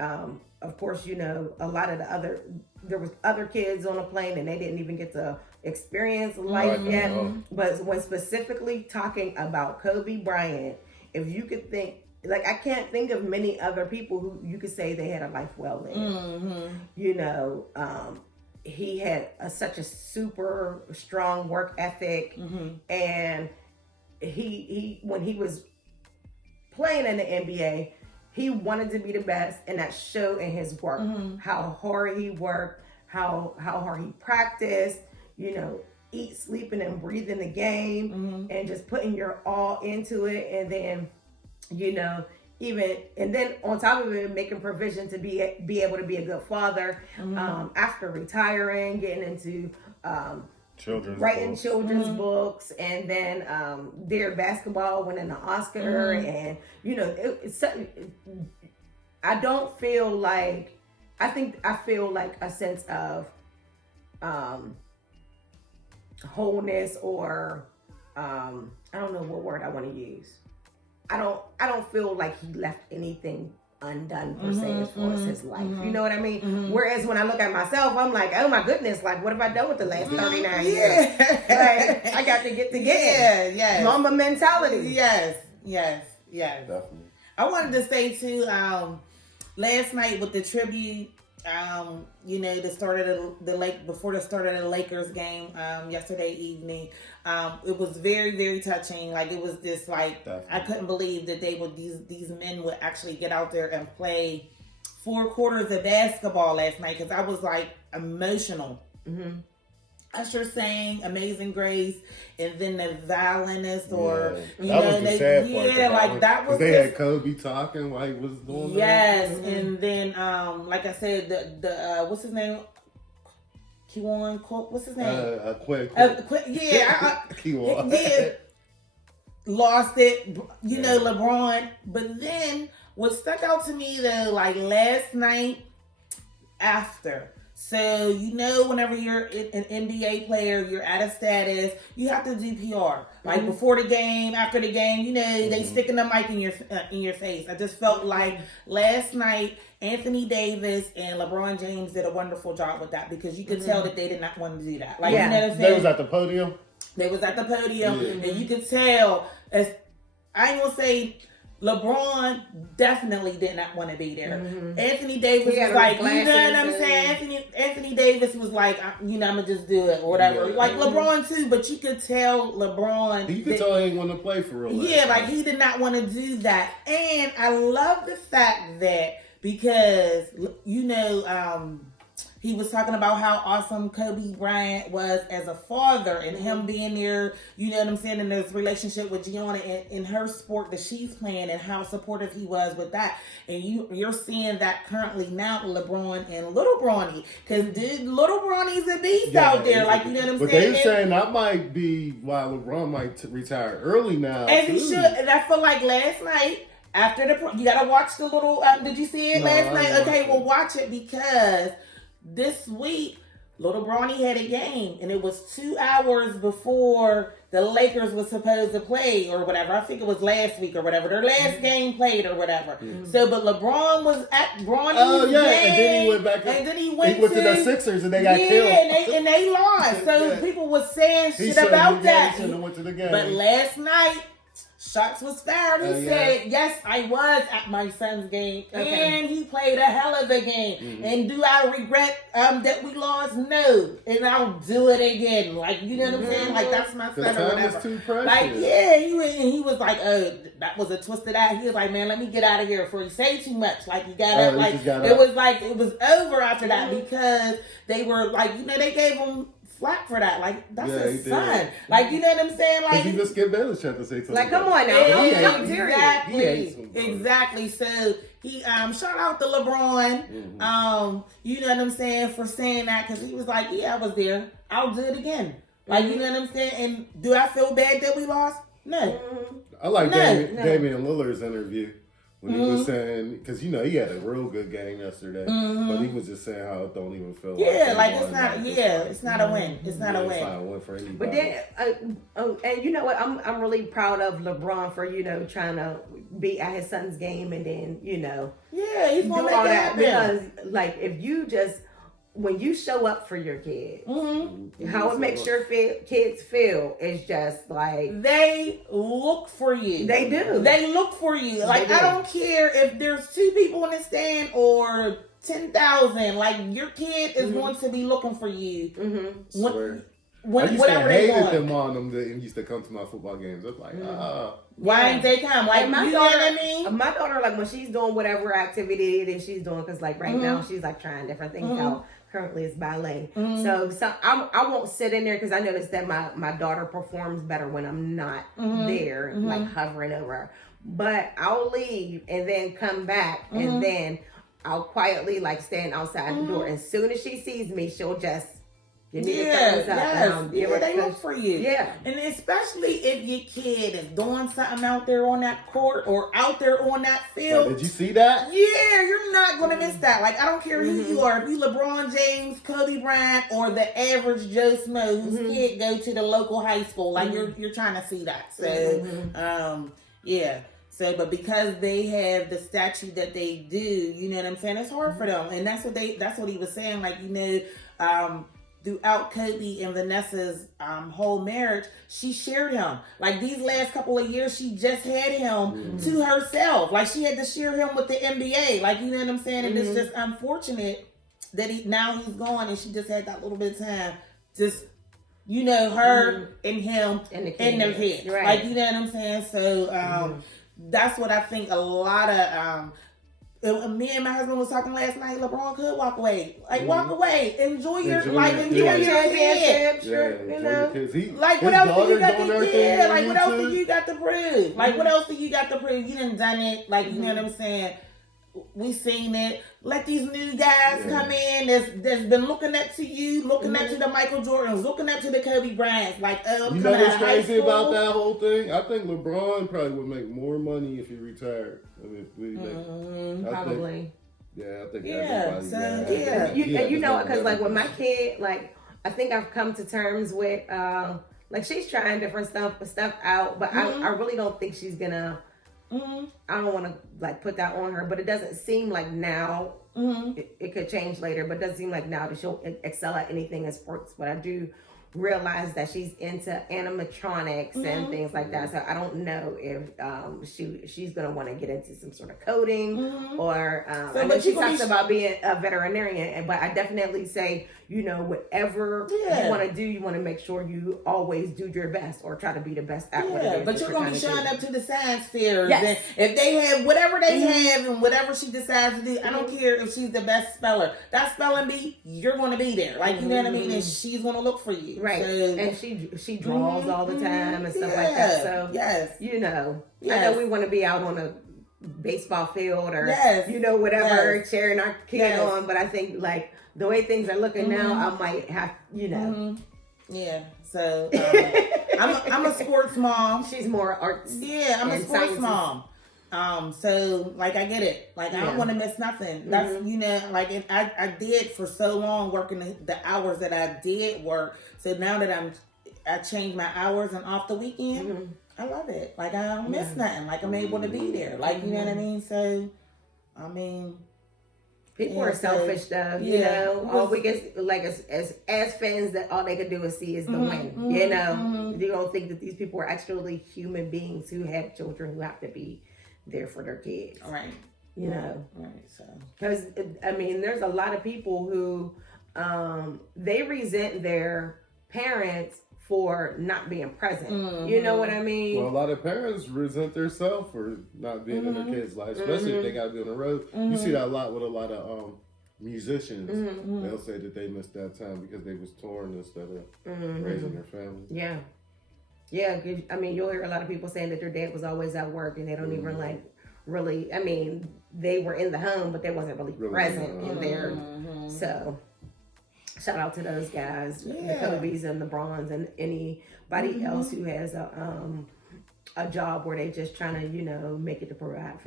of course, a lot of there was other kids on a plane and they didn't even get to experience life yet. But when specifically talking about Kobe Bryant, if you could think, like, I can't think of many other people who you could say they had a life well lived. He had such a super strong work ethic, and he when he was playing in the NBA, he wanted to be the best, and that showed in his work. How hard he worked, how hard he practiced, eat, sleeping, and breathing the game, and just putting your all into it. And then, and then on top of it, making provision to be able to be a good father after retiring, getting into children's books, and then their basketball winning the Oscar, and I feel like a sense of wholeness, or I don't know what word I want to use. I don't feel like he left anything undone per se as far as his life. You know what I mean? Whereas when I look at myself, I'm like, oh my goodness, like what have I done with the last 39 years? Like, I got to get together. Mamba mentality. Yes. Definitely. I wanted to say too, last night with the tribute, before the start of the Lakers game, yesterday evening, it was very, very touching. Like, it was just like, I couldn't believe that these men would actually get out there and play 4 quarters of basketball last night, because I was like emotional. Usher sang Amazing Grace, and then the violinist, or that was they had Kobe talking while he was doing that. And then like I said, the what's his name? Kewan, what's his name? Kewan. Lost it, LeBron. But then what stuck out to me though, like last night after. So, whenever you're an NBA player, you're at a status, you have to do PR. Like before the game, after the game, they sticking the mic in your face. I just felt like last night, Anthony Davis and LeBron James did a wonderful job with that, because you could tell that they did not want to do that. Like, they was at the podium. And you could tell. I ain't gonna say LeBron definitely did not want to be there. Anthony Davis was like, you know what I'm saying? Anthony Davis was like, I'm gonna just do it or whatever. Like LeBron too, but you could tell LeBron. You could tell he didn't want to play for real. Yeah, like he did not want to do that. And I love the fact that, because He was talking about how awesome Kobe Bryant was as a father and him being there, you know what I'm saying, in his relationship with Gianna in her sport that she's playing and how supportive he was with that. And you're seeing that currently now with LeBron and Little Bronny. Because Little Bronny's a beast out there. Like, you know what I'm but saying? But they're saying that might be why LeBron might retire early now. And he should. And I feel like last night, after you gotta watch the little, did you see it last night? Okay, well watch it because this week, Little Bronny had a game, and it was 2 hours before the Lakers was supposed to play or whatever. I think it was last week or whatever. Their last game played or whatever. So, but LeBron was at Bronny's game. And then he went back. And then he went to the Sixers, and they got killed. And they lost. So people was saying shit about that. He went to the game. But last night, shots was fired. He said, yes, I was at my son's game. Okay. And he played a hell of a game. And do I regret that we lost? No. And I'll do it again. Like, you know what I'm saying? Like, that's my son or whatever. Is too precious. Like, yeah, he was like, oh, that was a twisted eye. He was like, man, let me get out of here before you say too much. Like, you got it was over after that because they were like, you know, they gave him flack for that. Like, that's his son. Like, you know what I'm saying? Like, he just get Belichick to say something. Like, come on now. Exactly. So he shout out to LeBron. You know what I'm saying, for saying that, because he was like, yeah, I was there. I'll do it again. Like, you know what I'm saying? And do I feel bad that we lost? No. I like Damian Lillard's interview. When he was saying, because you know he had a real good game yesterday, but he was just saying how it don't even feel like it's not. It's not a win. It's not a win. It's not a win for anybody. But then, and you know what? I'm really proud of LeBron for trying to be at his son's game and then he's gonna make that because like if you just when you show up for your kid, how it makes your kids feel is just like they look for you. They do. They look for you. Like I don't care if there's 2 people in the stand or 10,000. Like your kid is going to be looking for you. Whatever they want. I used to hate them on them that used to come to my football games. It's like, why didn't they come? Like my you daughter, know what I mean? My daughter, like when she's doing whatever activity that she's doing, because like right now she's like trying different things out. Currently it's ballet. So I won't sit in there because I noticed that my daughter performs better when I'm not there, like hovering over her. But I'll leave and then come back and then I'll quietly like stand outside the door. As soon as she sees me, she'll just give me the thumbs up. They look for you. Yeah. And especially if your kid is doing something out there on that court or out there on that field. Like, did you see that? Yeah, you're not going to miss that. Like, I don't care who you are. If you LeBron James, Kobe Bryant, or the average Joe Smo whose kid go to the local high school. Like, you're trying to see that. So, So, but because they have the statue that they do, you know what I'm saying? It's hard for them. And that's what he was saying. Like, throughout Kobe and Vanessa's whole marriage, she shared him. Like these last couple of years, she just had him to herself. Like she had to share him with the NBA. Like, you know what I'm saying? And it's just unfortunate that now he's gone and she just had that little bit of time. Just, her and him in their head. Right. Like, you know what I'm saying? So that's what I think a lot of... me and my husband was talking last night. LeBron could walk away. Like walk away. Enjoy your championship. Like what else do you got to like what else do you got to prove? Like what else do you got to prove? You done done it. Like you know what I'm saying? We seen it. Let these new guys come in that's been looking up to you, looking up to the Michael Jordans, looking up to the Kobe Bryants. Like, you know what's crazy about that whole thing? I think LeBron probably would make more money if he retired. Probably. I think everybody. Because like with my kid, like I think I've come to terms with like she's trying different stuff out, but I really don't think she's gonna. I don't want to like put that on her, but it doesn't seem like now. It could change later, but it doesn't seem like now that she'll excel at anything in sports. But I do realized that she's into animatronics and things like that. So I don't know if she's gonna want to get into some sort of coding or I know she talks about being a veterinarian, but I definitely say, you know, whatever you want to do, you want to make sure you always do your best or try to be the best at what it is. But you're gonna be showing up to the science fairs. Yes. If they have whatever they have and whatever she decides to do, I don't care if she's the best speller. That spelling bee, you're gonna be there. Like, you know what I mean? And she's gonna look for you. Right. So, and she draws all the time and stuff like that. So you know, I know we want to be out on a baseball field or you know, whatever, cheering our kid on, but I think like the way things are looking now, I might have, you know. Yeah. So I'm a sports mom. She's more arts. Yeah, I'm a sports mom. So like I get it. Like I don't want to miss nothing. That's you know, like I did for so long working the hours that I did work. So now that I changed my hours and off the weekend, I love it. Like I don't miss nothing. Like I'm able to be there. Like you know what I mean. So I mean. People are selfish though, you know. All we get, like as fans, that all they can do is see is the win. You know, you don't think that these people are actually human beings who have children who have to be there for their kids, right? You know, right. So because I mean, there's a lot of people who they resent their parents for not being present. You know what I mean? Well, a lot of parents resent themselves for not being in their kids' life, especially if they got to be on the road. You see that a lot with a lot of musicians. They'll say that they missed that time because they was torn instead of raising their family. Yeah. Yeah, I mean, you'll hear a lot of people saying that their dad was always at work and they don't even like really, I mean, they were in the home, but they wasn't really present in there. So shout out to those guys, the Kobe's and the Bronze and anybody else who has a job where they just trying to, you know, make it to provide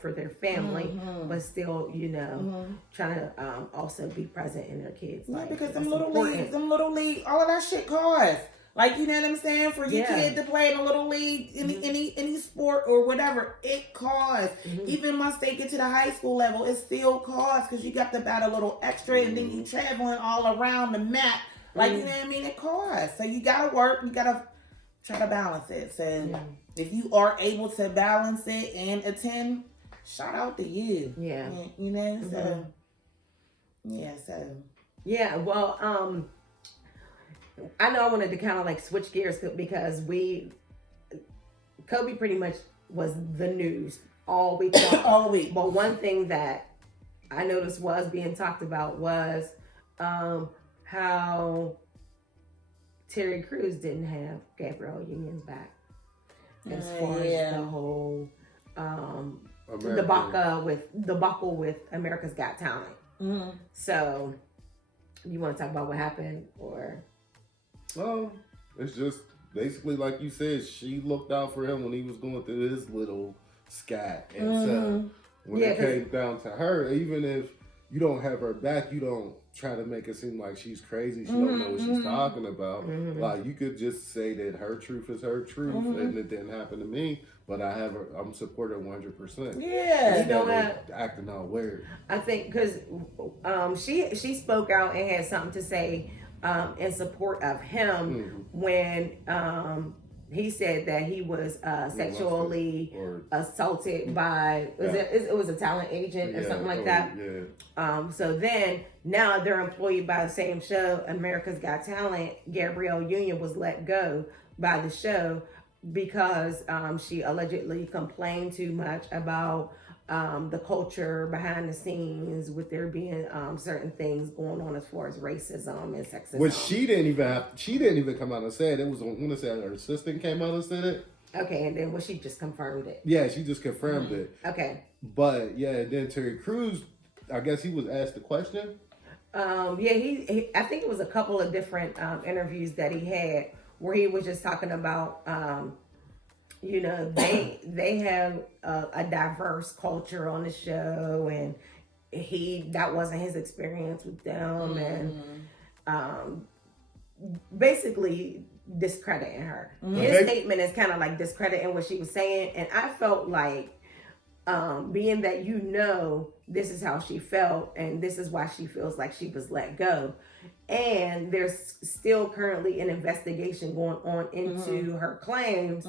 for their family, but still, you know, trying to also be present in their kids' life. Because them little league, all of that shit costs. Like, you know what I'm saying? For your kid to play in a little league, any sport or whatever, it costs. Even once they get to the high school level, it still costs because you got to buy a little extra and then you traveling all around the map. Like, you know what I mean? It costs. So you got to work. You got to try to balance it. So if you are able to balance it and attend, shout out to you. Yeah. You know? So, yeah, well, I know I wanted to kind of like switch gears because Kobe pretty much was the news all week long. All week. But one thing that I noticed was being talked about was how Terry Crews didn't have Gabrielle Union's back as far as the whole debacle with America's Got Talent. So, you want to talk about what happened or? It's just basically like you said, she looked out for him when he was going through his little scat. And so when it came down to her, even if you don't have her back, you don't try to make it seem like she's crazy. She don't know what she's talking about. Like you could just say that her truth is her truth and it didn't happen to me, but I'm supportive 100%. Yeah. You know what? Acting all weird. I think because she spoke out and had something to say in support of him when he said that he was sexually assaulted by it was a talent agent or something like that. So then now they're employed by the same show, America's Got Talent. Gabrielle Union was let go by the show because she allegedly complained too much about the culture behind the scenes with there being certain things going on as far as racism and sexism. Which she didn't even come out and say it. It was I want to say her assistant came out and said it. Okay, and then she just confirmed it. Yeah, she just confirmed it. Okay. But yeah, then Terry Crews, I guess he was asked the question. He I think it was a couple of different interviews that he had where he was just talking about you know, they have a diverse culture on the show, and that wasn't his experience with them, and basically discrediting her. His statement is kind of like discrediting what she was saying, and I felt like being that this is how she felt and this is why she feels like she was let go, and there's still currently an investigation going on into her claims.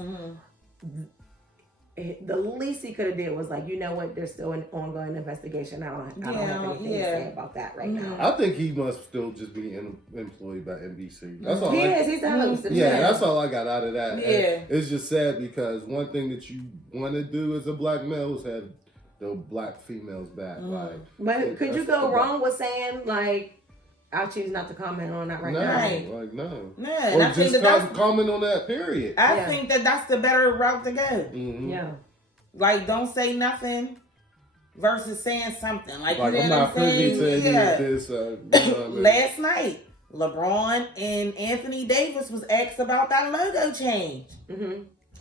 The least he could have did was like, you know what, there's still an ongoing investigation. I don't have anything to say about that right now. I think he must still just be employed by NBC. That's all. He's the host. Yeah, that's all I got out of that. Yeah. And it's just sad because one thing that you want to do as a black male is have the black females back. But could you go wrong with saying like, I'll choose not to comment on that right now? Like no. Yeah, Or just comment on that, period. I think that's the better route to go. Mm-hmm. Yeah. Like, don't say nothing versus saying something. Like you know I'm what not I'm privy saying? to any of this. You know what I mean? Last night, LeBron and Anthony Davis was asked about that logo change.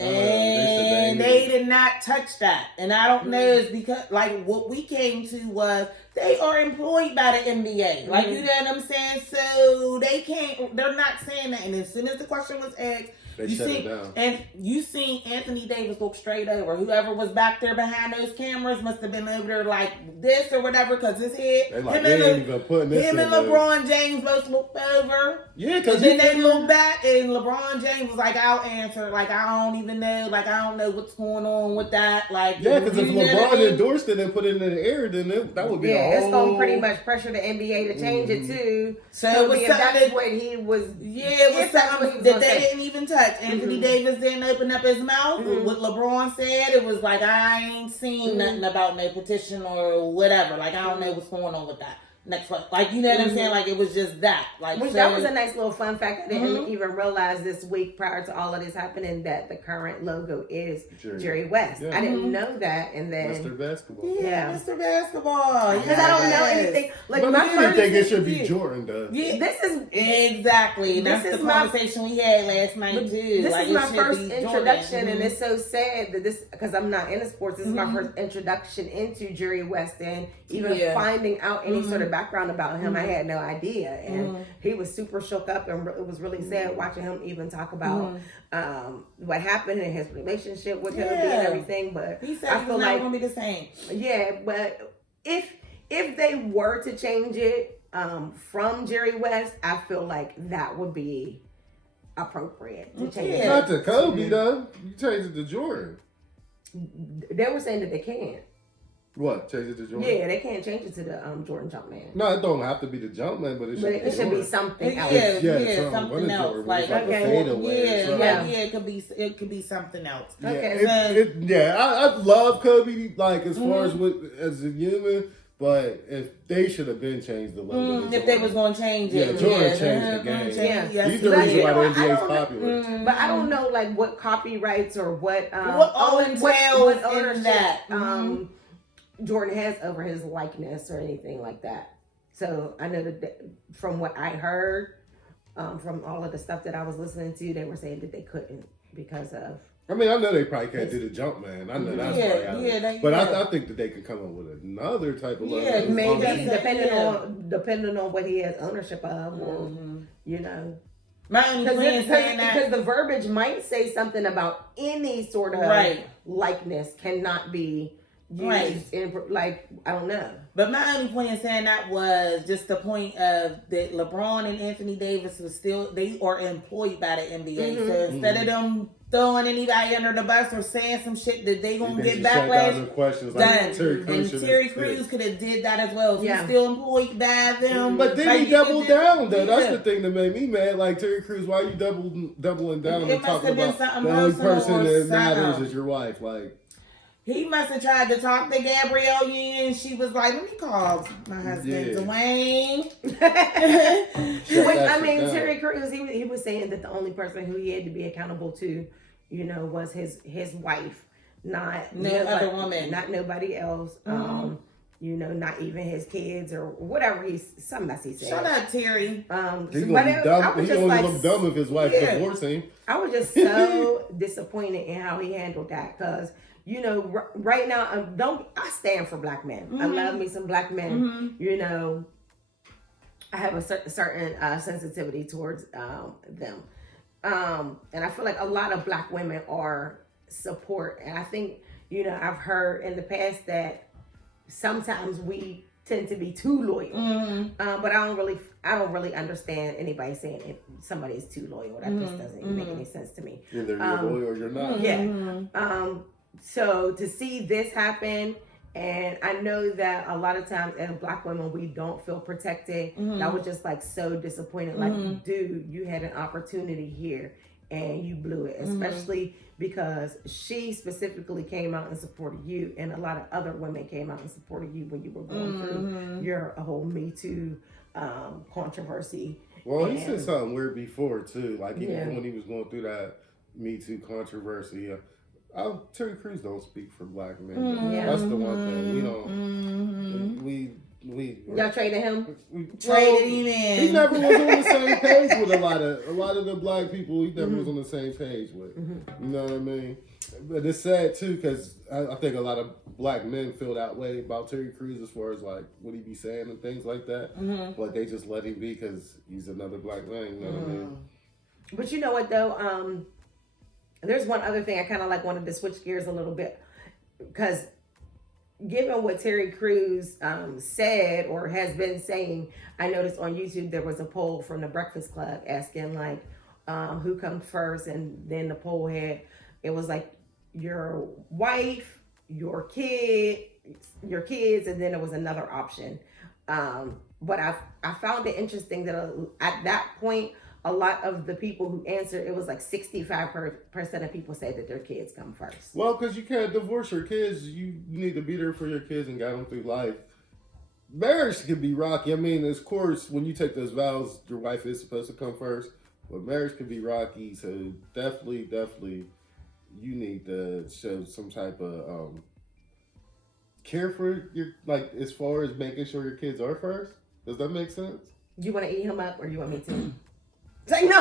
And they did not touch that. And I don't know, it's because, like, what we came to was they are employed by the NBA. Like, you know what I'm saying? So they're not saying that. And as soon as the question was asked, they shut it down. And you seen Anthony Davis look straight over. Whoever was back there behind those cameras must have been over there like this or whatever, because his head. Him and LeBron James both looked over. Yeah, because then they looked back and LeBron James was like, I'll answer. Like, I don't even know. Like, I don't know what's going on with that. Like, yeah, because if LeBron endorsed it and put it in the air, then that would be it's going to pretty much pressure the NBA to change it too. So if that's what he was. Yeah, it was something that they didn't even touch. Anthony Davis didn't open up his mouth. What LeBron said, it was like, I ain't seen nothing about no petition or whatever. Like, I don't know what's going on with that. Next one. Like, you know what I'm saying? Like, it was just that. Like, that was a nice little fun fact. I didn't even realize this week prior to all of this happening that the current logo is Jerry West. I didn't know that. And then Mr. Basketball. Yeah, Mr. Basketball. Because I don't know anything. Like, but I think it should be Jordan, though. Yeah, this is exactly. That's the conversation we had last night too. This like, is my first introduction, and it's so sad that because I'm not into sports. This is my first introduction into Jerry West, and even finding out any sort of background about him, I had no idea, and he was super shook up, and it was really sad watching him even talk about what happened in his relationship with him and everything. But he said I feel like gonna be the same. Yeah, but if they were to change it from Jerry West, I feel like that would be appropriate to change it. Not to Kobe though. You change it to Jordan. They were saying that they can't. What? Change it to Jordan? Yeah, they can't change it to the Jordan Jumpman. No, it don't have to be the Jumpman, but it should be something else. Something else. Like, it could be something else. I love Kobe, like, as far as a human, but if they should have been changed the logo. If they was going to change it. Jordan changed the game. He's the reason why the NBA is popular. But I don't know, like, what copyrights or what ownership in that Jordan has over his likeness or anything like that. So I know that from what I heard, from all of the stuff that I was listening to, they were saying that they couldn't because of. I mean, I know they probably can't do the Jumpman. I know that's but I think that they could come up with another type of logo. Yeah, maybe depending on what he has ownership of, or you know. Because the verbiage might say something about any sort of likeness cannot be used in, like, I don't know. But my only point in saying that was just the point of that LeBron and Anthony Davis they are employed by the NBA. So instead of them throwing anybody under the bus or saying some shit that they gonna get backlash, like Terry Crews could have did that as well. He's still employed by them. But then he doubled down though. That's the thing that made me mad. Like, Terry Crews, why are you doubling down and talking about the only person that matters is your wife? Like, he must have tried to talk to Gabrielle Union. She was like, let me call my husband, Dwayne. I mean, Terry Crews, he was saying that the only person who he had to be accountable to, you know, was his wife, not other woman. Not nobody else. You know, not even his kids or whatever something else he said. Shut up, Terry. He only look dumb if his wife divorced him. I was just so disappointed in how he handled that, because you know, right now, I stand for black men. I love me some black men. You know, I have a certain sensitivity towards them. And I feel like a lot of black women are support. And I think, you know, I've heard in the past that sometimes we tend to be too loyal. But I don't really understand anybody saying if somebody is too loyal. That just doesn't make any sense to me. Either you're loyal or you're not. Yeah. So to see this happen, and I know that a lot of times as Black women, we don't feel protected. I was just like so disappointed. Like, dude, you had an opportunity here and you blew it, especially because she specifically came out and supported you, and a lot of other women came out and supported you when you were going through your whole Me Too controversy. Well, he said something weird before too, like even when he was going through that Me Too controversy. Terry Crews don't speak for Black men. That's the one thing we don't. We y'all traded him. Traded him in. He never was on the same page with a lot of the Black people. He never was on the same page with. You know what I mean? But it's sad too because I think a lot of Black men feel that way about Terry Crews as far as like what he be saying and things like that. But they just let him be because he's another Black man. You know what I mean? But you know what though? There's one other thing I kind of like wanted to switch gears a little bit because given what Terry Crews said or has been saying, I noticed on YouTube there was a poll from the Breakfast Club asking like who comes first, and then the poll it was like your wife, your kids, and then there was another option. But I found it interesting that at that point, a lot of the people who answered, it was like 65% of people said that their kids come first. Well, because you can't divorce your kids. You need to be there for your kids and guide them through life. Marriage can be rocky. I mean, of course, when you take those vows, your wife is supposed to come first. But marriage can be rocky. So definitely, you need to show some type of care for your, like, as far as making sure your kids are first. Does that make sense? You want to eat him up or you want me to? Say no.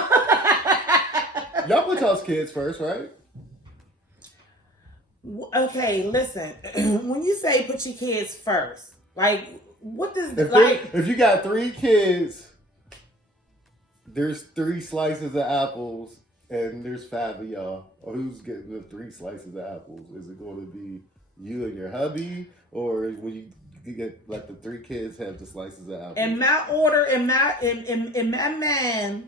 Y'all put y'all's kids first, right? Okay, listen. When you say put your kids first, like, what does like? If you got 3 kids, there's 3 slices of apples, and there's 5 of y'all. Or who's getting the 3 slices of apples? Is it going to be you and your hubby, or will you get let the 3 kids have the slices of apples? In my order, in my mind,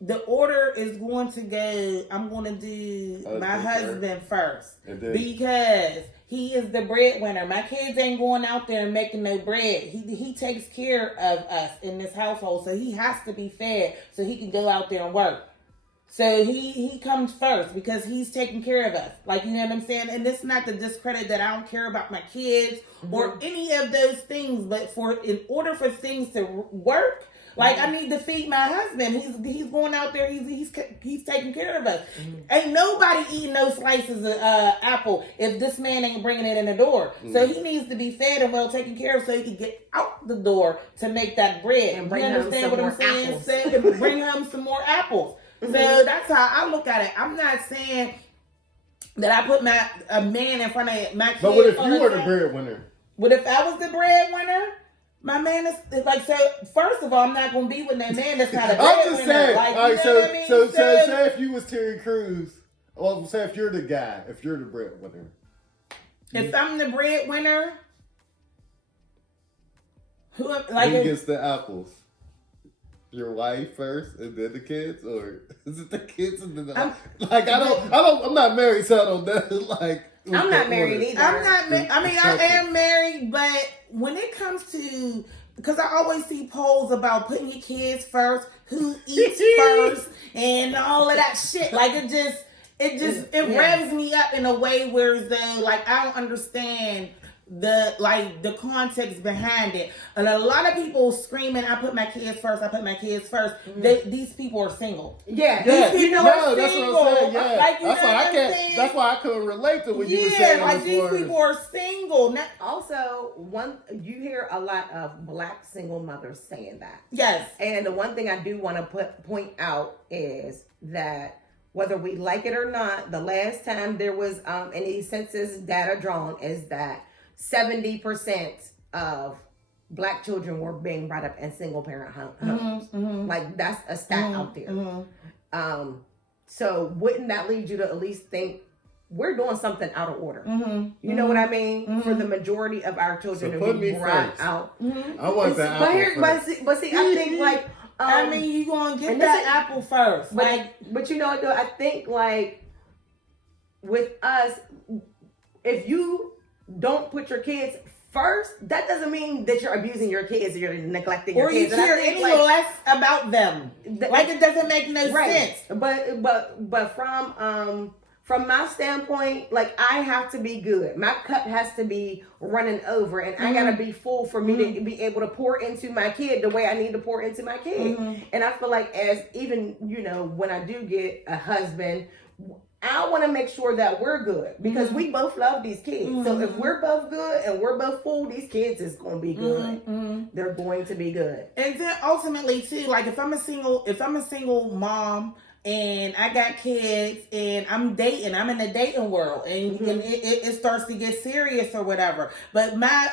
the order is going to go, I'm going to do my husband first. Because he is the breadwinner. My kids ain't going out there and making no bread. He takes care of us in this household. So he has to be fed so he can go out there and work. So he comes first because he's taking care of us. Like, you know what I'm saying? And it's not to discredit that I don't care about my kids or any of those things. But in order for things to work, like, I need to feed my husband. He's going out there. He's taking care of us. Ain't nobody eating those slices of apple if this man ain't bringing it in the door. So he needs to be fed and well taken care of so he can get out the door to make that bread. And bring you understand what I'm saying? And bring home some more apples. So that's how I look at it. I'm not saying that I put a man in front of my kid. But what if you were the breadwinner? What if I was the breadwinner? My man is like, so first of all, I'm not going to be with that man that's not a breadwinner. I'm just saying. Like, all right, so say if you was Terry Crews, well, say if you're the guy, if you're the breadwinner. If I'm the breadwinner, who gets the apples? Your wife first and then the kids, or is it the kids and then the I'm not married, so I don't know. Like, I'm not married either. I'm not. I mean, I am married, but when it comes to, because I always see polls about putting your kids first, who eats first, and all of that shit. Like, it revs me up in a way where though, like, I don't understand the context behind it. And a lot of people screaming, I put my kids first. These people are single. Yeah. These people are that's single. What I'm saying. Yeah. Like, That's why I couldn't relate to what you were saying. Like, these people are single. Also, you hear a lot of Black single mothers saying that. Yes. And the one thing I do want to point out is that whether we like it or not, the last time there was any census data drawn is that 70% of Black children were being brought up in single parent homes. Like, that's a stat out there. So wouldn't that lead you to at least think we're doing something out of order. Mm-hmm. You know what I mean? For the majority of our children So to put be me brought first. out. I want that apple first. But see, I think like I mean, you gonna get and that this is- apple first. but you know what though? I think like with us, if you don't put your kids first, that doesn't mean that you're abusing your kids or you're neglecting your or you kids. And I care think, any like, less about them. Like it doesn't make no sense. But from my standpoint, like I have to be good. My cup has to be running over, and I gotta be full for me to be able to pour into my kid the way I need to pour into my kid. And I feel like as even when I do get a husband, I want to make sure that we're good because we both love these kids. So if we're both good and we're both full, these kids is going to be good. They're going to be good. And then ultimately too, like if I'm a single mom and I got kids and I'm in the dating world and it starts to get serious or whatever. But my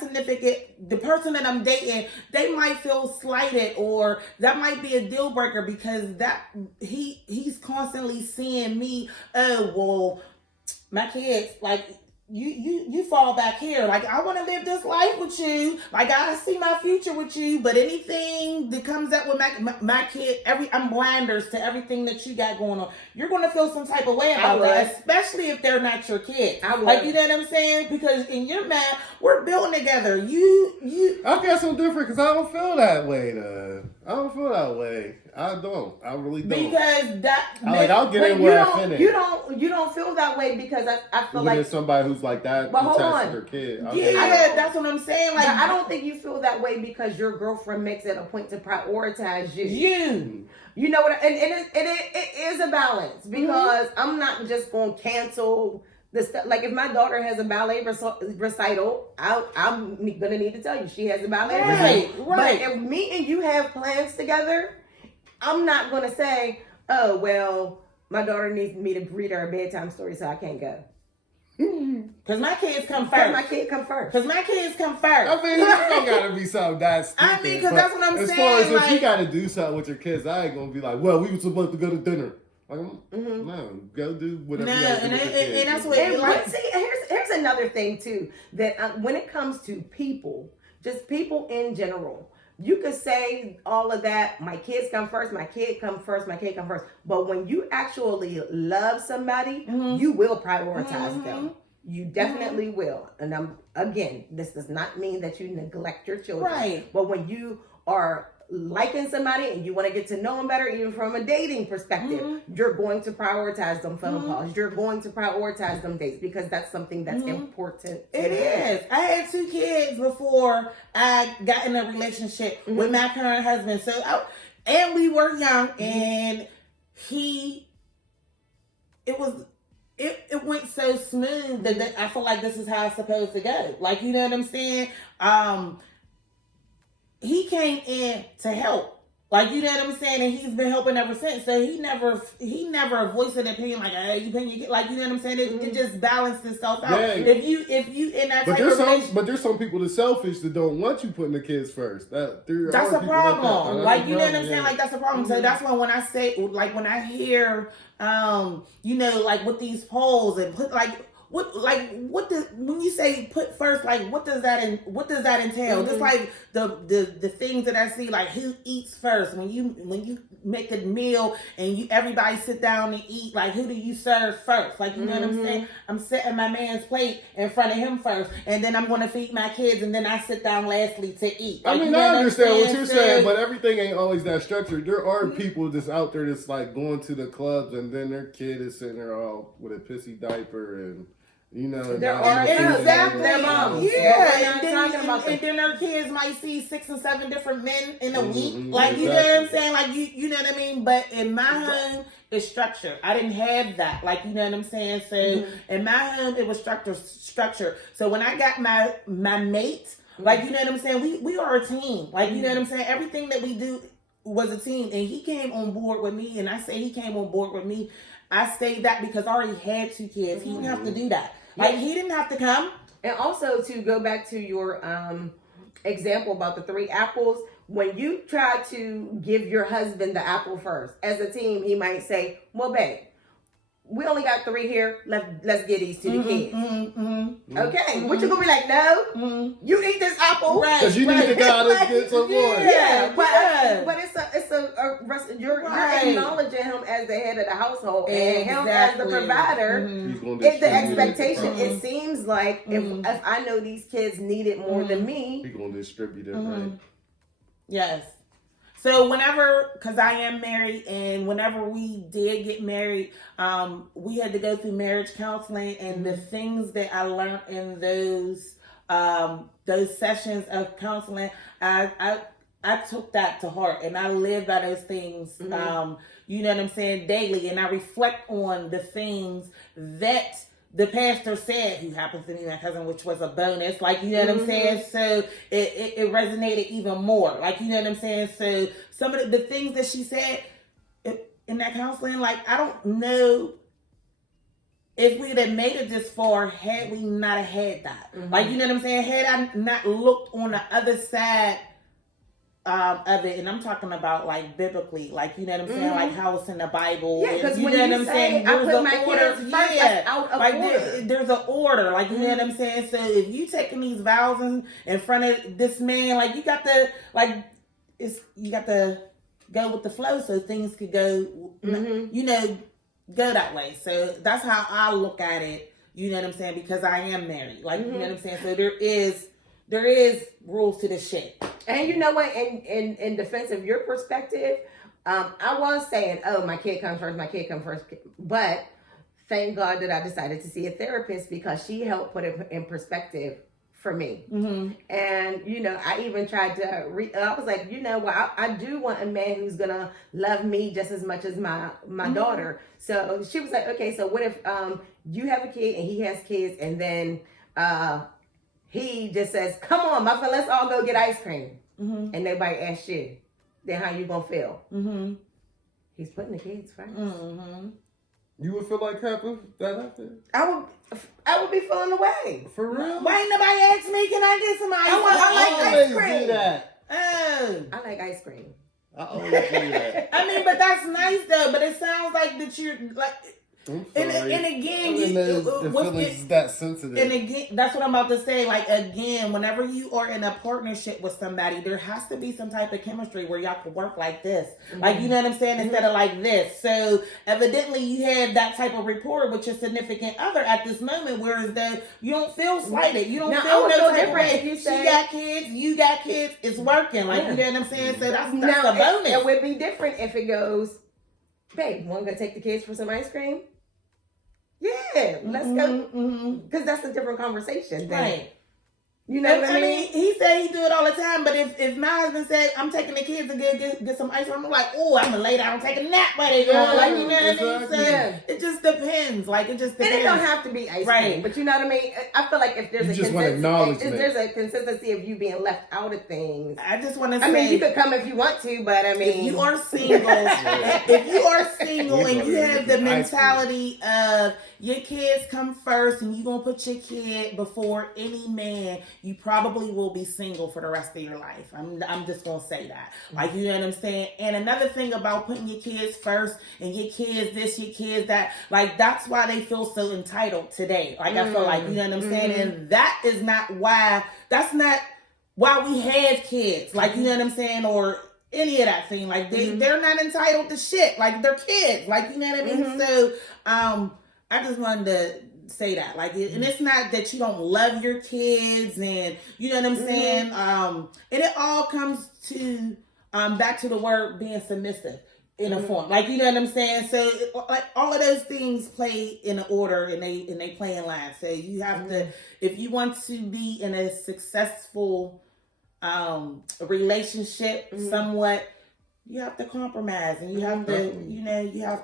significant, the person that I'm dating, they might feel slighted or that might be a deal breaker because that he's constantly seeing me, oh, well, my kids, like, you fall back here. Like, I want to live this life with you. Like, I see my future with you. But anything that comes up with my kid, I'm blinders to everything that you got going on. You're going to feel some type of way about that, especially if they're not your kids. Like, you know what I'm saying? Because in your mind, we're building together. I guess I'm different because I don't feel that way, though. I don't feel that way. I don't. I really don't. Because I'll get in where I fit in. You don't feel that way because I feel like somebody who's like that attached to their kid. That's what I'm saying. Like, I don't think you feel that way because your girlfriend makes it a point to prioritize you. You know what? And it is a balance because I'm not just going to cancel the stuff. Like if my daughter has a ballet recital, I'm gonna need to tell you she has a ballet recital. Right. But if me and you have plans together, I'm not gonna say, oh well, my daughter needs me to read her a bedtime story, so I can't go. Because my kids come first. My kid come first. Because my kids come first. I mean, it don't gotta be something that stupid. I mean, because that's what I'm saying. As far as if you gotta do something with your kids, I ain't gonna be like, well, we were supposed to go to dinner. Like, no, go do whatever you gotta do with your kids. And that's what see, here's another thing too, that when it comes to people, just people in general, you could say all of that, my kids come first, my kid come first, my kid come first. But when you actually love somebody, you will prioritize them. You definitely will. And again, this does not mean that you neglect your children. Right. But when you are liking somebody and you want to get to know them better, even from a dating perspective, you're going to prioritize them phone calls. You're going to prioritize them dates because that's something that's important. It is. I had 2 kids before I got in a relationship with my current husband. So, and we were young, and it went so smooth that I feel like this is how it's supposed to go. Like, you know what I'm saying? He came in to help. Like, you know what I'm saying? And he's been helping ever since. So he never voiced an opinion like, hey, you paying your kid. Like, you know what I'm saying? It just balanced itself out. Yeah. If you in that type of relationship. But there's some people that's selfish that don't want you putting the kids first. That's a problem. Like, you know what I'm saying? Like, that's a problem. So that's why when I say, like, when I hear, like with these polls and put when you say put first, like what does that entail? Just like the things that I see, like who eats first when you make a meal and everybody sit down and eat, like who do you serve first? Like, you know what I'm saying? I'm setting my man's plate in front of him first, and then I'm going to feed my kids, and then I sit down lastly to eat. Like, I mean, I understand what you're saying, but everything ain't always that structured. There are people that's out there that's like going to the clubs, and then their kid is sitting there all with a pissy diaper and. You know, there are exactly their moms. Yeah, and then their kids might see 6 and 7 different men in a week. Like, you know what I'm saying? Like, you know what I mean? But in my home, it's structured. I didn't have that. Like, you know what I'm saying? So in my home, it was structured. So when I got my mate, like, you know what I'm saying? We are a team. Like, you know what I'm saying? Everything that we do was a team, and he came on board with me. And I say he came on board with me. I say that because I already had 2 kids. He didn't have to do that. Like, he didn't have to come. And also, to go back to your example about the 3 apples, when you try to give your husband the apple first, as a team, he might say, well, babe, we only got 3 here. Let's get these to the kids. Okay, what you gonna be like? No, you eat this apple, Right? Because you need to go and get some more. Yeah, but you're acknowledging him as the head of the household and him as the provider. It's the expectation. It seems like if I know these kids need it more than me, he's gonna distribute it, right? Yes. So because I am married, and whenever we did get married, we had to go through marriage counseling, and the things that I learned in those sessions of counseling, I took that to heart, and I live by those things. You know what I'm saying, daily, and I reflect on the things that the pastor said, who happens to be my cousin, which was a bonus. Like, you know what I'm saying? So it resonated even more. Like, you know what I'm saying? So some of the things that she said in that counseling, like, I don't know if we'd have made it this far had we not have had that. Like, you know what I'm saying? Had I not looked on the other side of it, and I'm talking about like biblically, like, you know what I'm saying, like how it's in the Bible. Yeah, because you when know you what I'm say, saying, I there's put an my order. kids first, that's out of like order. there's an order, like, you know what I'm saying. So if you taking these vows in front of this man, like, you got to go with the flow, so things could go, you know, go that way. So that's how I look at it. You know what I'm saying, because I am married, like, you know what I'm saying. So there is rules to this shit. And you know what? In defense of your perspective, I was saying, "Oh, my kid comes first. My kid comes first." But thank God that I decided to see a therapist, because she helped put it in perspective for me. And you know, I even tried to. I was like, you know, well, I do want a man who's gonna love me just as much as my daughter. So she was like, okay, so what if you have a kid and he has kids, and then he just says, "Come on, my friend, let's all go get ice cream," and nobody asks you, then how you gonna feel? He's putting the kids first. You would feel like crap if that happened? I would be feeling away. For real? Why ain't nobody asked me? Can I get some ice cream? I like ice cream. Do that. I like ice cream. I always do that. I mean, but that's nice though. But it sounds like that you're like. And again, the feelings is that sensitive. And again, that's what I'm about to say. Like, again, whenever you are in a partnership with somebody, there has to be some type of chemistry where y'all can work like this. Like, you know what I'm saying? Instead of like this. So evidently you have that type of rapport with your significant other at this moment, whereas though you don't feel slighted. You don't feel no type of way. If you say, she got kids, you got kids, it's working. Like, you know what I'm saying? So that's a bonus. It would be different if it goes, babe, want to go take the kids for some ice cream? Yeah, let's go. Because that's a different conversation. Right. You know what I mean? He said he do it all the time, but if my husband said, I'm taking the kids to get some ice cream, I'm like, oh, I'm going to lay down and take a nap while they go. Like, you know what I mean? So it just depends. Like, it just depends. And it don't have to be ice cream. But you know what I mean? I feel like if there's a consistency of you being left out of things. I just want to say. I mean, you could come if you want to, but I mean. If you are single, and you have the mentality of your kids come first and you're going to put your kid before any man, you probably will be single for the rest of your life. I'm just going to say that. Like, you know what I'm saying? And another thing about putting your kids first and your kids this, your kids that, like, that's why they feel so entitled today. Like, I feel like, you know what I'm saying? And that's not why we have kids. Like, you know what I'm saying? Or any of that thing. Like, they're not entitled to shit. Like, they're kids. Like, you know what I mean? So, I just wanted to say that, like, and it's not that you don't love your kids, and you know what I'm saying. And it all comes to back to the word being submissive in a form, like, you know what I'm saying. So, like, all of those things play in order, and they play in line. So you have to, if you want to be in a successful relationship, somewhat. You have to compromise, and you have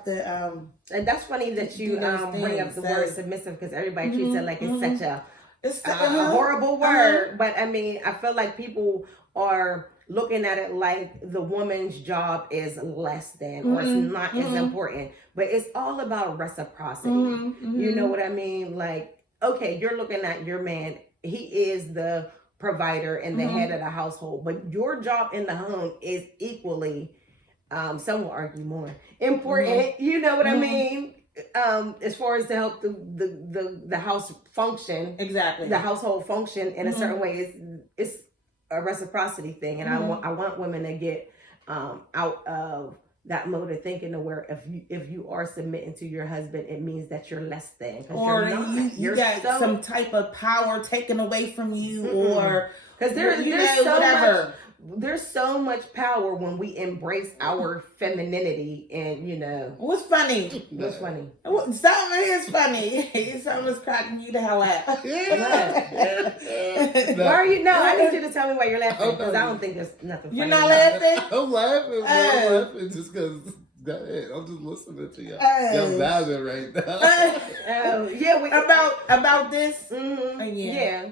to, and that's funny that you bring up the word submissive, because everybody treats it like it's such a horrible word. But I mean, I feel like people are looking at it like the woman's job is less than, or it's not as important. But it's all about reciprocity. You know what I mean? Like, okay, you're looking at your man. He is the provider and the head of the household, but your job in the home is equally, some will argue more important. You know what I mean? as far as to help the house function, Exactly. the household function in a certain way, it's a reciprocity thing, and I want women to get out of that mode of thinking to where if you are submitting to your husband, it means that you're less than, or you got some type of power taken away from you, or because there's so much power when we embrace our femininity, and what's funny? What's funny? Something is funny. Something's cracking you the hell out. Why are you? No, I need you to tell me why you're laughing, because I don't think there's nothing funny. You're not laughing? I'm laughing. I'm laughing just because. Go ahead. I'm just listening to you. Y'all vibing right now. Yeah, about this. Mm-hmm. Yeah.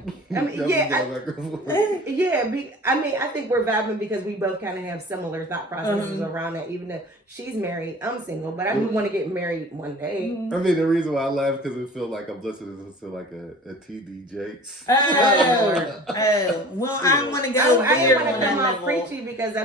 I mean, I think we're vibing because we both kind of have similar thought processes around that. Even though she's married, I'm single, but I do want to get married one day. I mean, the reason why I laugh because it feels like I'm listening to like a TD Jakes. Well, I want to go. I don't want to come off preachy because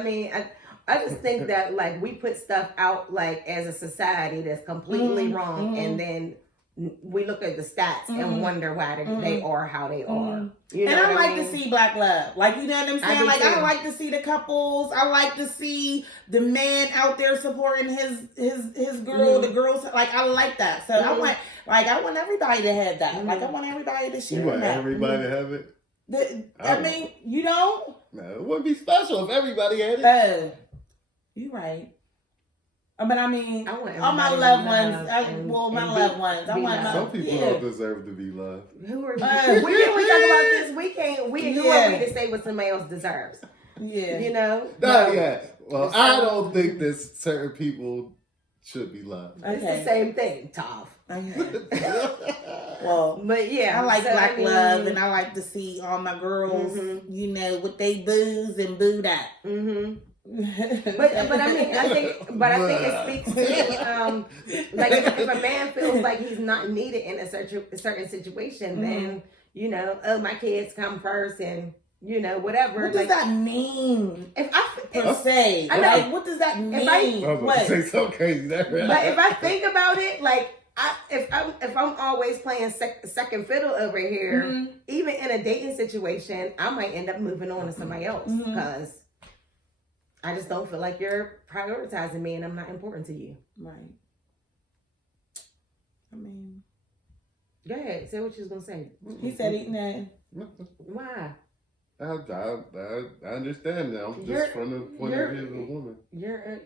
I just think that like we put stuff out like as a society that's completely wrong, and then we look at the stats and wonder why they are how they are. You know, and I like to see black love, like, you know what I'm saying. Like, I like to see the couples. I like to see the man out there supporting his girl, the girls. Like, I like that. So I want everybody to have that. Like, I want everybody to share. You want that. everybody to have it? I mean, you don't. No, it wouldn't be special if everybody had it. You right. But I mean, all my loved ones. My loved ones. I want some people don't deserve to be loved. Who are you? We talk about this. We can't. Who are we to say what somebody else deserves? Yeah. You know. Yeah. Well, I don't think that certain people should be loved. Okay. It's the same thing, Toph. Okay. Well, but yeah, I like black love, and I like to see all my girls, with they boos and boo that. But I mean, I think it speaks to like if a man feels like he's not needed in a certain situation, then my kids come first, and whatever. What does that mean? What does that mean? I was about to say something crazy there. But if I think about it, like if I'm always playing second fiddle over here, even in a dating situation, I might end up moving on to somebody else because I just don't feel like you're prioritizing me, and I'm not important to you. Right. I mean, go ahead. Say what you was gonna say. He said eating that. Why? I understand now. Just from the point of view of a woman. Your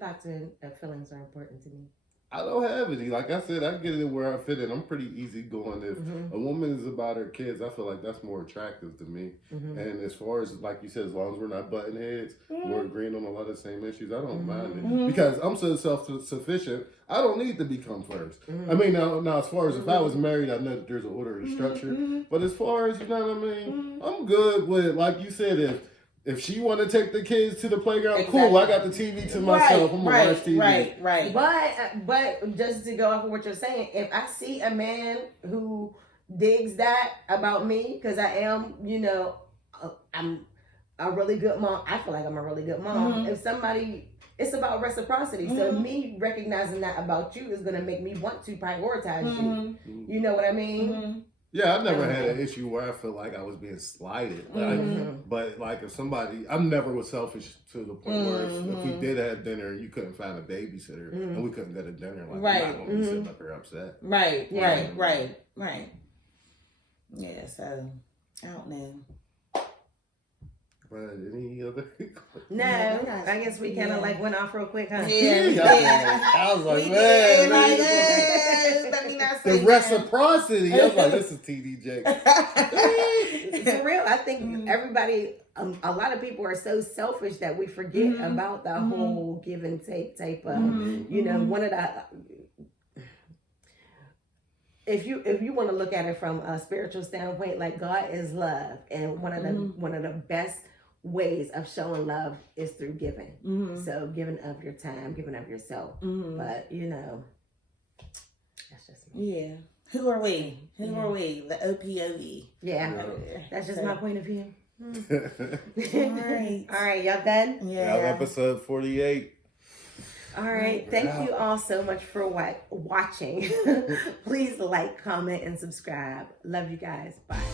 thoughts and feelings are important to me. I don't have any. Like I said, I get it where I fit in. I'm pretty easygoing. If a woman is about her kids, I feel like that's more attractive to me. And as far as, like you said, as long as we're not butting heads, we're agreeing on a lot of the same issues, I don't mind it. Because I'm so self-sufficient, I don't need to become first. I mean, now as far as if I was married, I know that there's an order and structure. But as far as, you know what I mean, I'm good with, like you said, if she want to take the kids to the playground, cool. I got the TV to myself. I'm gonna watch TV. Right. But just to go off of what you're saying, if I see a man who digs that about me, because I am, I'm a really good mom. I feel like I'm a really good mom. If somebody, it's about reciprocity. So me recognizing that about you is gonna make me want to prioritize you. You know what I mean? Yeah, I've never had an issue where I feel like I was being slighted. But like if somebody, I never was selfish to the point where if we did have dinner and you couldn't find a babysitter and we couldn't go to dinner, like I'm not gonna be sitting up here upset. Right. Yeah, so I don't know. But any other? No, I guess we kind of like went off real quick, huh? Yeah. I was like, man, let me not say the reciprocity. I was like, this is TDJ. For real, I think everybody, a lot of people are so selfish that we forget about the whole give and take type of, one of the. If you want to look at it from a spiritual standpoint, like God is love, and one of the best ways of showing love is through giving. So giving of your time, giving of yourself. But that's just me. Yeah. Who are we? Are we? The O.P.O.V. Yeah. That's just my point of view. All right. All right, y'all done? Yeah. Episode 48. All right. Thank you all so much for watching. Please like, comment, and subscribe. Love you guys. Bye.